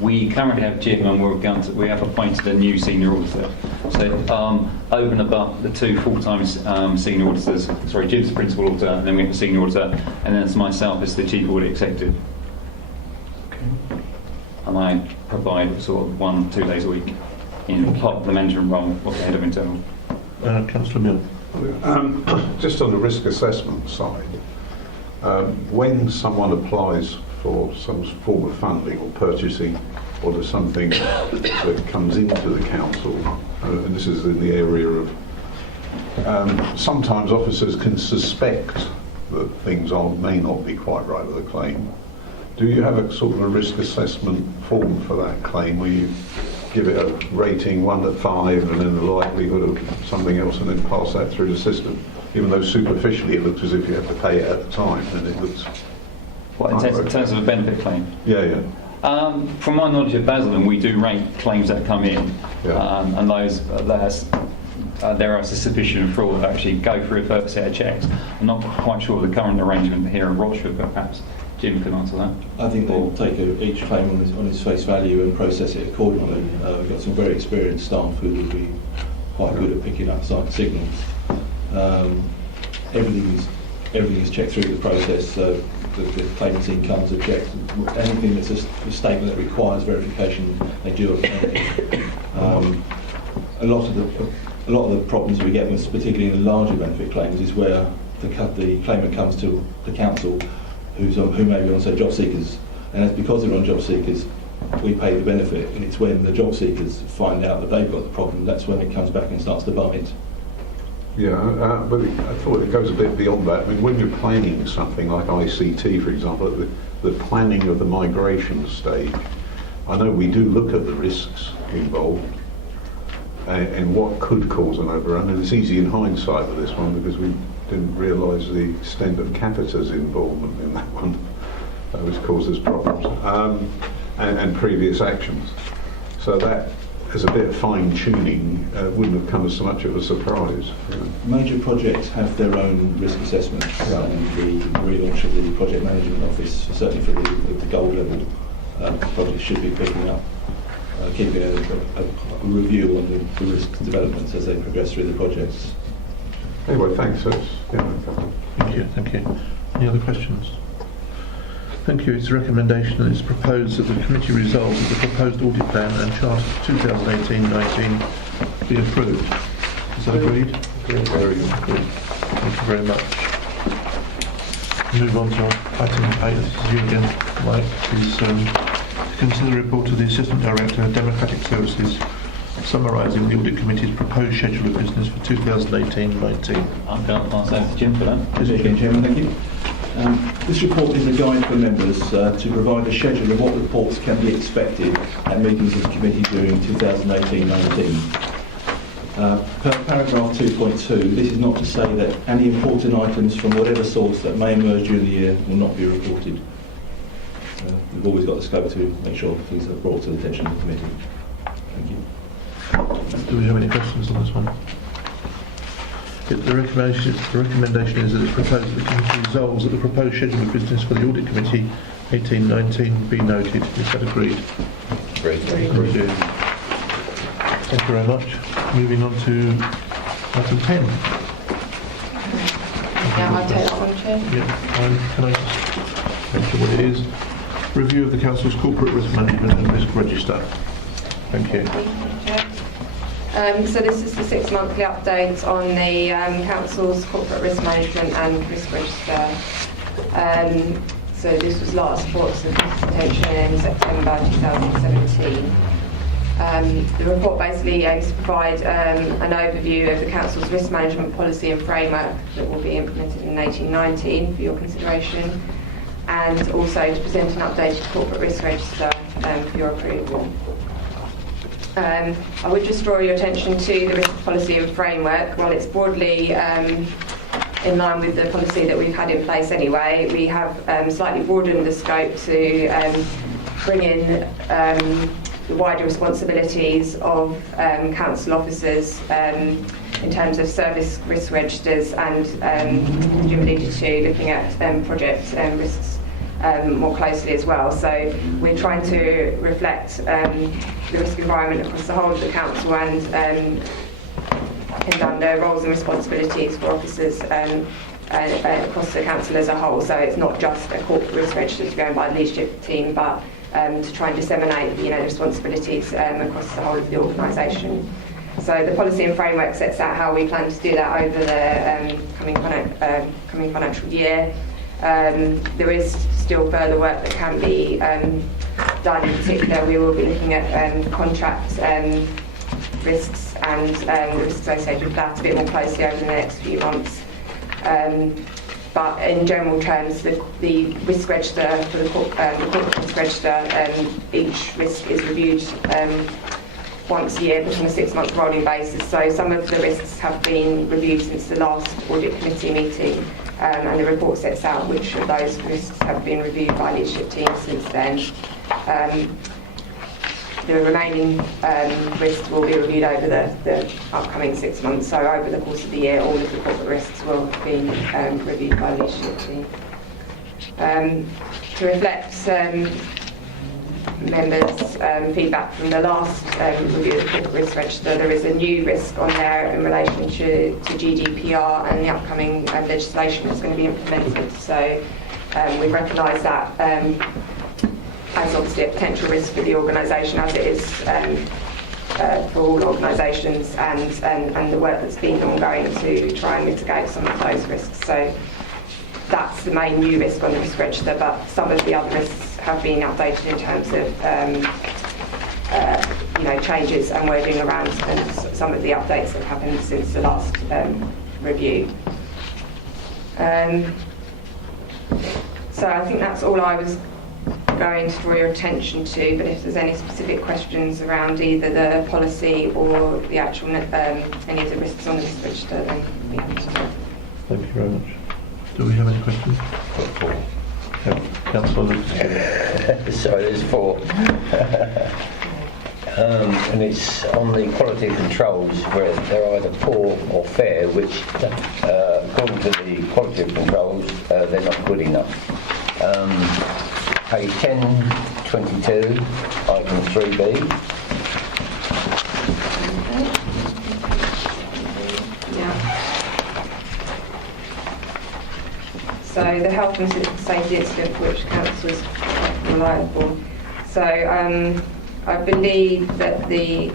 We currently have Jim, and we have appointed a new senior auditor. So over and above the two full-time senior auditors, sorry, Jim's the principal auditor, and then we have a senior auditor, and then it's myself as the chief audit executive. Okay. And I provide sort of 1-2 days a week in part of the management role of the head of internal. Councillor Mill. Just on the risk assessment side, when someone applies for some form of funding or purchasing or there's something that comes into the council, and this is in the area of sometimes officers can suspect that things may not be quite right with a claim. Do you have a sort of a risk assessment form for that claim where you give it a rating 1 to 5 and then the likelihood of something else and then pass that through the system? Even though superficially it looks as if you have to pay it at the time, and it looks... What, in terms of a benefit claim? Yeah. From my knowledge of Basildon, we do rate claims that come in, and those there are suspicion of fraud that actually go through a further set of checks. I'm not quite sure of the current arrangement here in Rochford, but perhaps Jim can answer that. I think they'll take each claim on its face value and process it accordingly. We've got some very experienced staff who will be quite good at picking up signals. Everything is checked through the process. The claimant's incomes are checked. Anything that's a statement that requires verification, they do it. A lot of the problems we get, particularly in the larger benefit claims, is where the claimant comes to the council who may be on, say, job seekers, and it's because they're on job seekers, we pay the benefit, and it's when the job seekers find out that they've got the problem, that's when it comes back and starts to bite. Yeah, but I thought it goes a bit beyond that. I mean, when you're planning something like ICT, for example, the planning of the migration stage, I know we do look at the risks involved and what could cause an overrun, and it's easy in hindsight with this one because we didn't realise the extent of Capita's involvement in that one, which causes problems, and previous actions. So that, as a bit of fine-tuning, wouldn't have come as so much of a surprise. Major projects have their own risk assessments, and the relaunch of the project management office, certainly for the gold level projects, should be picking up, keeping a review on the risk developments as they progress through the projects. Anyway, thanks. Thank you. Any other questions? Thank you. It's a recommendation that it's proposed that the committee resolve that the proposed audit plan and chart 2018-19 be approved. Is that agreed? Very good. Thank you very much. Move on to item 8. This is you again, Mike. Is to consider the report of the Assistant Director of Democratic Services summarising the Audit Committee's proposed schedule of business for 2018-19. I'm going to pass over to Jim for that. Again, Chairman, thank you. This report is a guide for members to provide a schedule of what reports can be expected at meetings of the committee during 2018-19. Per paragraph 2.2, this is not to say that any important items from whatever source that may emerge during the year will not be reported. We've always got the scope to make sure things are brought to the attention of the committee. Thank you. Do we have any questions on this one? The recommendation is that it's proposed that the committee resolves that the proposed schedule of business for the Audit Committee 18-19 be noted. Is that agreed? Agreed. Thank you. Thank you very much. Moving on to item 10. Yeah, I'll take that one, Chair. Yeah, can I just mention what it is? Review of the Council's Corporate Risk Management and Risk Register. Thank you. So this is the 6 monthly update on the Council's Corporate Risk Management and Risk Register. So this was last brought to the attention in September 2017. The report basically aims to provide an overview of the Council's risk management policy and framework that will be implemented in 18-19 for your consideration, and also to present an updated corporate risk register for your approval. I would just draw your attention to the risk policy and framework. While it's broadly in line with the policy that we've had in place anyway, we have slightly broadened the scope to bring in the wider responsibilities of council officers in terms of service risk registers and, you alluded to, looking at project risks more closely as well. So we're trying to reflect the risk environment across the whole of the council and pin down the roles and responsibilities for officers across the council as a whole. So it's not just a corporate risk register to go and by the leadership team, but to try and disseminate, the responsibilities across the whole of the organisation. So the policy and framework sets out how we plan to do that over the coming financial year. There is still further work that can be done. In particular, we will be looking at contract risks and the risks associated with that a bit more closely over the next few months. But in general terms, the risk register for the corporate risk register, each risk is reviewed once a year, but on a 6-month rolling basis. So some of the risks have been reviewed since the last audit committee meeting, and the report sets out which of those risks have been reviewed by leadership teams since then. The remaining risks will be reviewed over the upcoming 6 months. So over the course of the year, all of the corporate risks will be reviewed by the leadership team. To reflect members' feedback from the last review of the corporate risk register, there is a new risk on there in relation to GDPR and the upcoming legislation that's going to be implemented. So we recognise that as obviously a potential risk for the organisation, as it is for all organisations, and the work that's been ongoing to try and mitigate some of those risks. So that's the main new risk on the risk register, but some of the other risks have been updated in terms of changes and wording around and some of the updates that have happened since the last review. So I think that's all I was going to draw your attention to, but if there's any specific questions around either the policy or the actual any of the risks on the risk register, then we have to talk. Thank you very much. Do we have any questions? Councillor. Sorry, there's 4. And it's on the quality controls where they're either poor or fair, which according to the quality of controls, they're not good enough. Page 1022, item 3B. Yeah. So the health and safety incident for which council is reliable. So I believe that the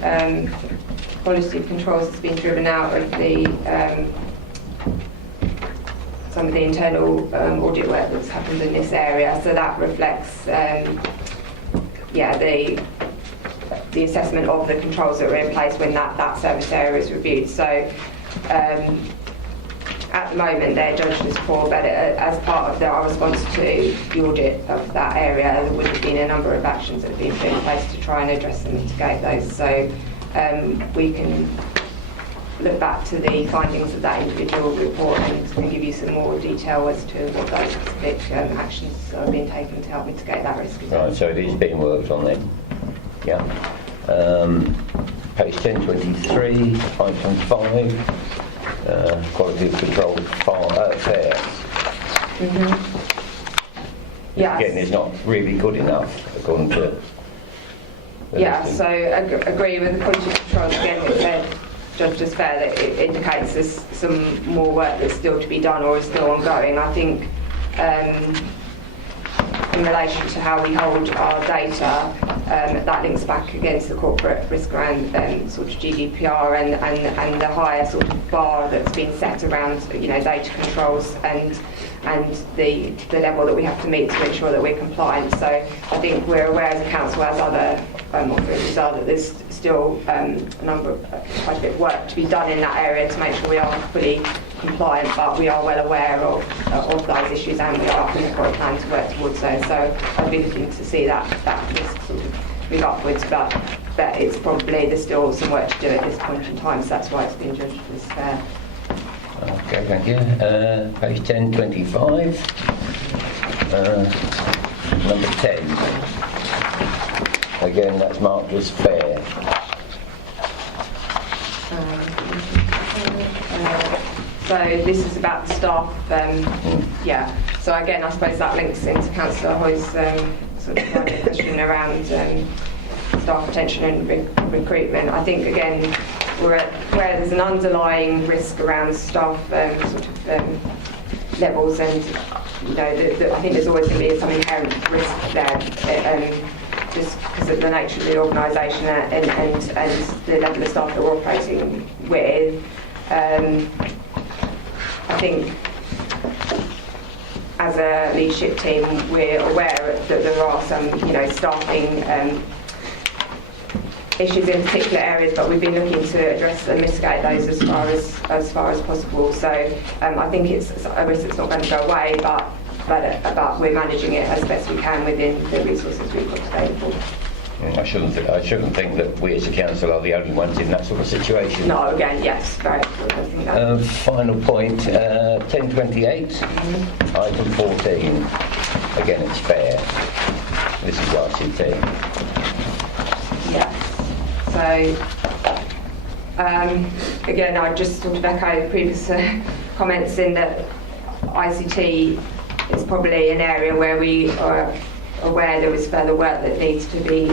quality of controls has been driven out of the some of the internal audit work that's happened in this area. So that reflects, the assessment of the controls that were in place when that service area is reviewed. So at the moment they're judged as poor, but as part of our response to the audit of that area, there would have been a number of actions that have been put in place to try and address and mitigate those. So we can look back to the findings of that individual report and can give you some more detail as to what those specific actions are being taken to help mitigate that risk. Right, so it is being worked on then. Yeah. Page 1023, item 5, quality of control fair. Mm-hmm. Yes. Again, it's not really good enough according to. Yeah, so agree with the quality of control. Again, it's judged as fair, that it indicates there's some more work that's still to be done or is still ongoing. I think in relation to how we hold our data, that links back against the corporate risk around sort of GDPR and the higher sort of bar that's been set around data controls and the level that we have to meet to ensure that we're compliant. So I think we're aware as a council, as other authorities are, that there's still quite a bit of work to be done in that area to make sure we are fully compliant, but we are well aware of those issues and we are putting a plan to work towards those. So I'd be looking to see that risk sort of move upwards, but it's probably, there's still some work to do at this point in time, so that's why it's been judged as fair. Okay, thank you. Page 1025. Number 10. Again, that's marked as fair. So this is about the staff, yeah. So again, I suppose that links into Councillor Hoy's sort of question around staff retention and recruitment. I think again, we're at where there's an underlying risk around staff sort of levels, and you know, I think there's always going to be some inherent risk there, just because of the nature of the organisation and the level of staff that we're operating with. I think as a leadership team, we're aware that there are some, you know, staffing issues in particular areas, but we've been looking to address and mitigate those as far as possible. So I think it's a risk that's not going to go away, but we're managing it as best we can within the resources we've got available. I shouldn't think that we as a council are the only ones in that sort of situation. No, again, yes, very good. I think final point, 1028, item 14. Again, it's fair. This is ICT. Yes. So, again, I just sort of echo the previous comments in that ICT is probably an area where we are aware there is further work that needs to be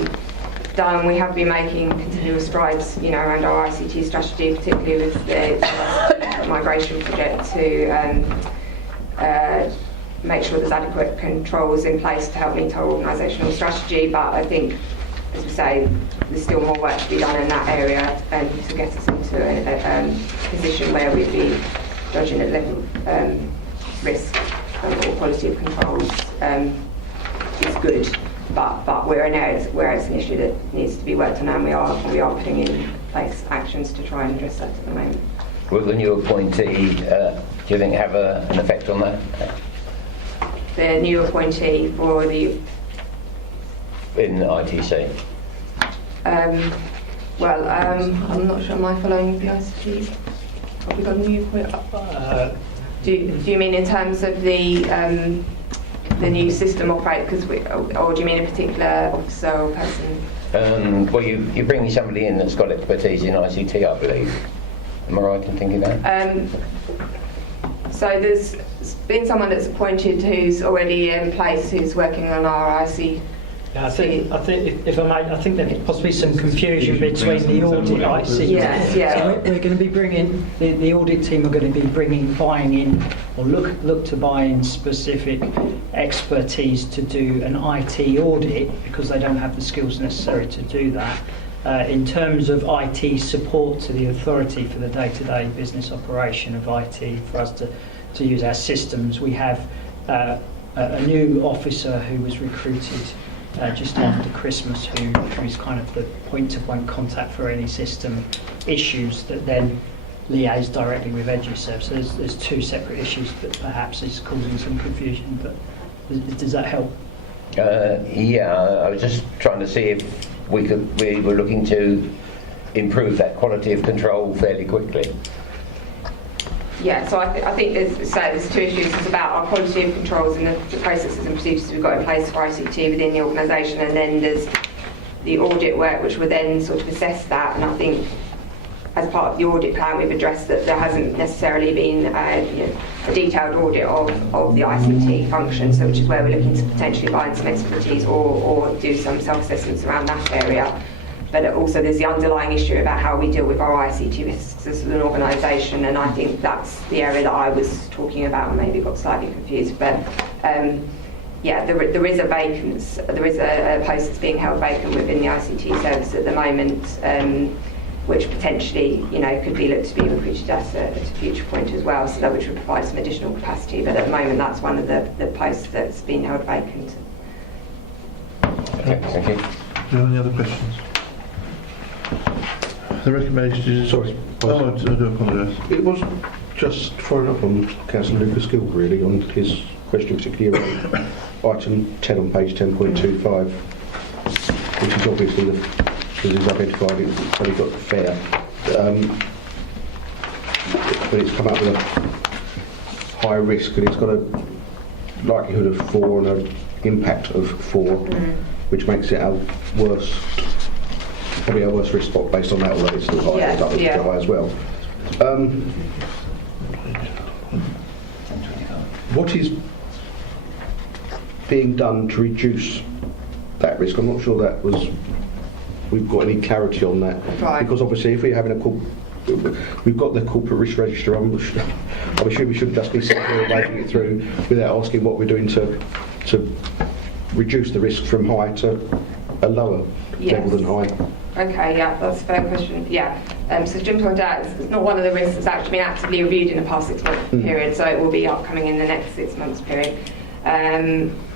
done. We have been making continuous strides, you know, around our ICT strategy, particularly with the migration project to make sure there's adequate controls in place to help meet our organisational strategy. But I think, as we say, there's still more work to be done in that area to get us into a position where we'd be judging at level risk or quality of controls. Is good, but we're in areas where it's an issue that needs to be worked on, and we are putting in place actions to try and address that at the moment. Will the new appointee, do you think, have an effect on that? The new appointee for the in ITC? I'm not sure. Am I following the ICT? Have we got a new appointee? Do you mean in terms of the new system operator, or do you mean a particular officer or person? Well, you're bringing somebody in that's got expertise in ICT, I believe. Am I right in thinking that? So there's been someone that's appointed who's already in place, who's working on our ICT. Yeah, I think if I may, I think there could possibly some confusion between the audit ICT. Yes, yeah. So we're going to be bringing the audit team are going to be buying in, or look to buy in specific expertise to do an IT audit, because they don't have the skills necessary to do that. In terms of IT support to the authority for the day-to-day business operation of IT, for us to use our systems, we have a new officer who was recruited just after Christmas, who is kind of the point-to-point contact for any system issues that then liaise directly with EduServe. So there's two separate issues that perhaps is causing some confusion, but does that help? Yeah, I was just trying to see if we were looking to improve that quality of control fairly quickly. Yeah, so I think there's two issues. It's about our quality of controls and the processes and procedures we've got in place for ICT within the organisation, and then there's the audit work, which will then sort of assess that. And I think as part of the audit plan, we've addressed that there hasn't necessarily been a detailed audit of the ICT function, so which is where we're looking to potentially find some expertise or do some self-assessments around that area. But also there's the underlying issue about how we deal with our ICT risks as an organisation, and I think that's the area that I was talking about and maybe got slightly confused. But yeah, there is a post that's being held vacant within the ICT service at the moment, which potentially could be looked to be recruited at a future point as well, so that which would provide some additional capacity. But at the moment, that's one of the posts that's been held vacant. Okay, thank you. Do you have any other questions? The recommendation is... Sorry. I do apologise. It was just following up on Councillor Lucas Gill, really, on his question, particularly around item 10 on page 10.25. which is obviously because he's identified it's only got fair, but it's come up with a high risk and it's got a likelihood of 4 and an impact of 4, which makes it probably our worst risk spot based on that, although it's still high, high as well. What is being done to reduce that risk? I'm not sure we've got any clarity on that. Right. Because obviously if we're having we've got the corporate risk register, I'm sure we shouldn't just be sitting here waving it through without asking what we're doing to reduce the risk from high to a lower level than high. Okay, yeah, that's a fair question. Yeah, so Jim pointed out it's not one of the risks that's actually been actively reviewed in the past 6-month period, so it will be upcoming in the next 6 months period.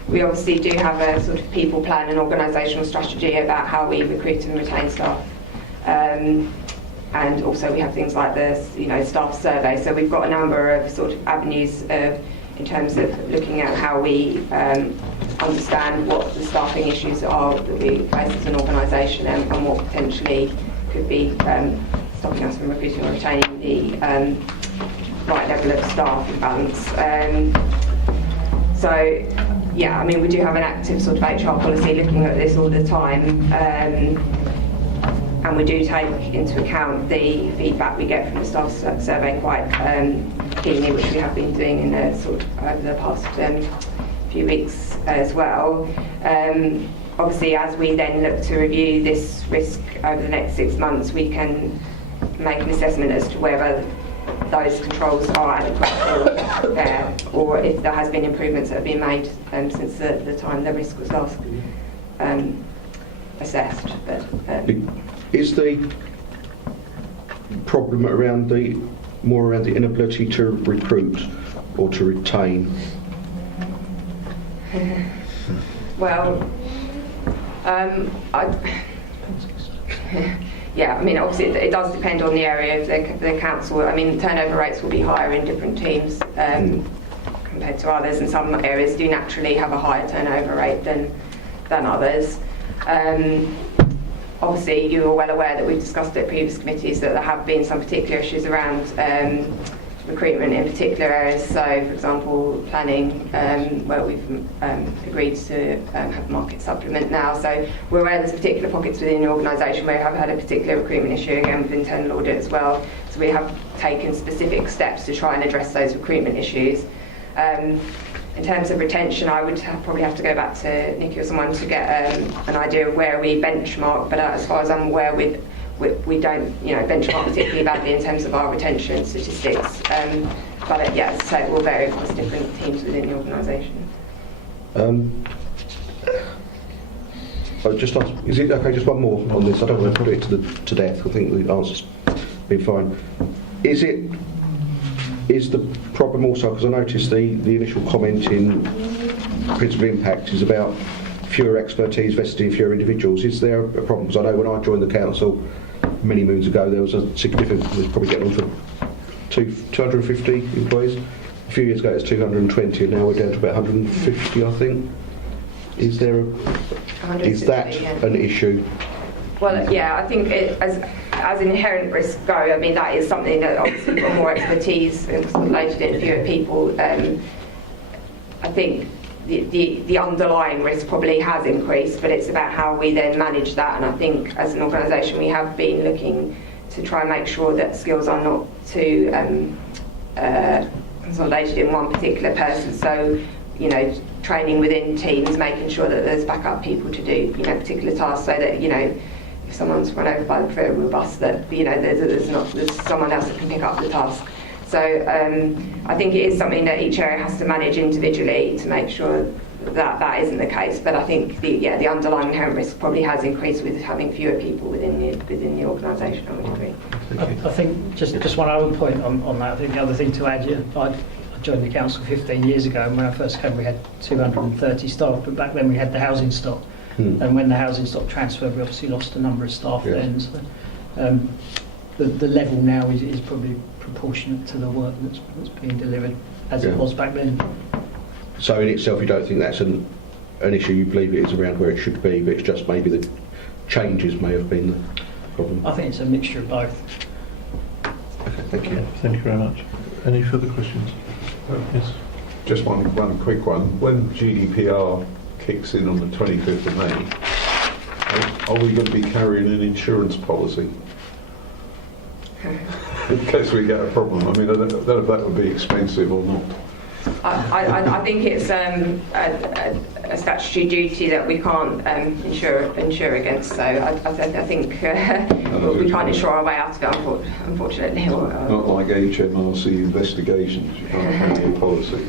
We obviously do have a sort of people plan and organisational strategy about how we recruit and retain staff. And also we have things like the staff survey. So we've got a number of sort of avenues in terms of looking at how we understand what the staffing issues are that we face as an organisation and what potentially could be stopping us from recruiting or retaining the right level of staff and balance. So, yeah, I mean, we do have an active sort of HR policy looking at this all the time, and we do take into account the feedback we get from the staff survey quite keenly, which we have been doing in the sort of over the past few weeks as well. Obviously, as we then look to review this risk over the next 6 months, we can make an assessment as to whether those controls are adequate or there, or if there has been improvements that have been made since the time the risk was last assessed. But, is the problem more around the inability to recruit or to retain? Well, yeah, I mean, obviously it does depend on the area of the council. I mean, turnover rates will be higher in different teams compared to others, and some areas do naturally have a higher turnover rate than others. Obviously, you are well aware that we've discussed at previous committees that there have been some particular issues around recruitment in particular areas. So, for example, planning, where we've agreed to have market supplement now. So we're aware there's particular pockets within the organisation where we have had a particular recruitment issue, again with internal audit as well. So we have taken specific steps to try and address those recruitment issues. In terms of retention, I would probably have to go back to Nikki or someone to get an idea of where we benchmark, but as far as I'm aware, we don't benchmark particularly badly in terms of our retention statistics. But yeah, as I say, it will vary across different teams within the organisation. Just ask, is it okay? Just one more on this. I don't want to put it to death. I think the answer's been fine. Is the problem also, because I noticed the initial comment in principal impact is about fewer expertise vested in fewer individuals. Is there a problem? Because I know when I joined the council many moons ago, there was a significant, we're probably getting on for 250 employees. A few years ago it was 220, and now we're down to about 150, I think. Is that an issue? Well, yeah, I think as inherent risks go, I mean, that is something that obviously we've got more expertise and consolidated in fewer people. I think the underlying risk probably has increased, but it's about how we then manage that. And I think as an organisation we have been looking to try and make sure that skills are not too consolidated in one particular person. So, training within teams, making sure that there's backup people to do, particular tasks, so that, if someone's run over by the ferry bus, that, there's someone else that can pick up the task. So I think it is something that each area has to manage individually to make sure that isn't the case. But I think the underlying inherent risk probably has increased with having fewer people within the organisation, I would agree. I think just one other point on that. I think the other thing to add, I joined the council 15 years ago, and when I first came we had 230 staff, but back then we had the housing stock. And when the housing stock transferred, we obviously lost a number of staff then. So the level now is probably proportionate to the work that's being delivered as it was back then. So in itself, you don't think that's an issue? You believe it is around where it should be, but it's just maybe changes may have been the problem? I think it's a mixture of both. Okay, thank you. Thank you very much. Any further questions? Yes. Just one quick one. When GDPR kicks in on the 25th of May, are we going to be carrying an insurance policy? In case we get a problem. I mean, I don't know if that would be expensive or not. I think it's a statutory duty that we can't insure against. So I think we can't insure our way out of it, unfortunately. Not like HMRC investigations. You can't carry a policy.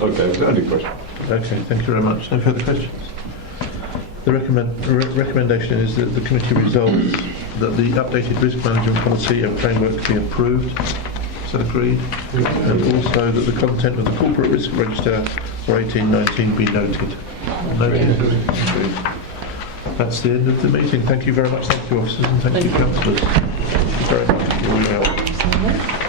Okay, that's the only question. Okay, thank you very much. No further questions? The recommendation is that the committee resolves that the updated risk management policy and framework be approved. Is that agreed? And also that the content of the corporate risk register for 1819 be noted. Noted. That's the end of the meeting. Thank you very much. Thank you, officers, and thank you, councillors. Thank you very much for your help.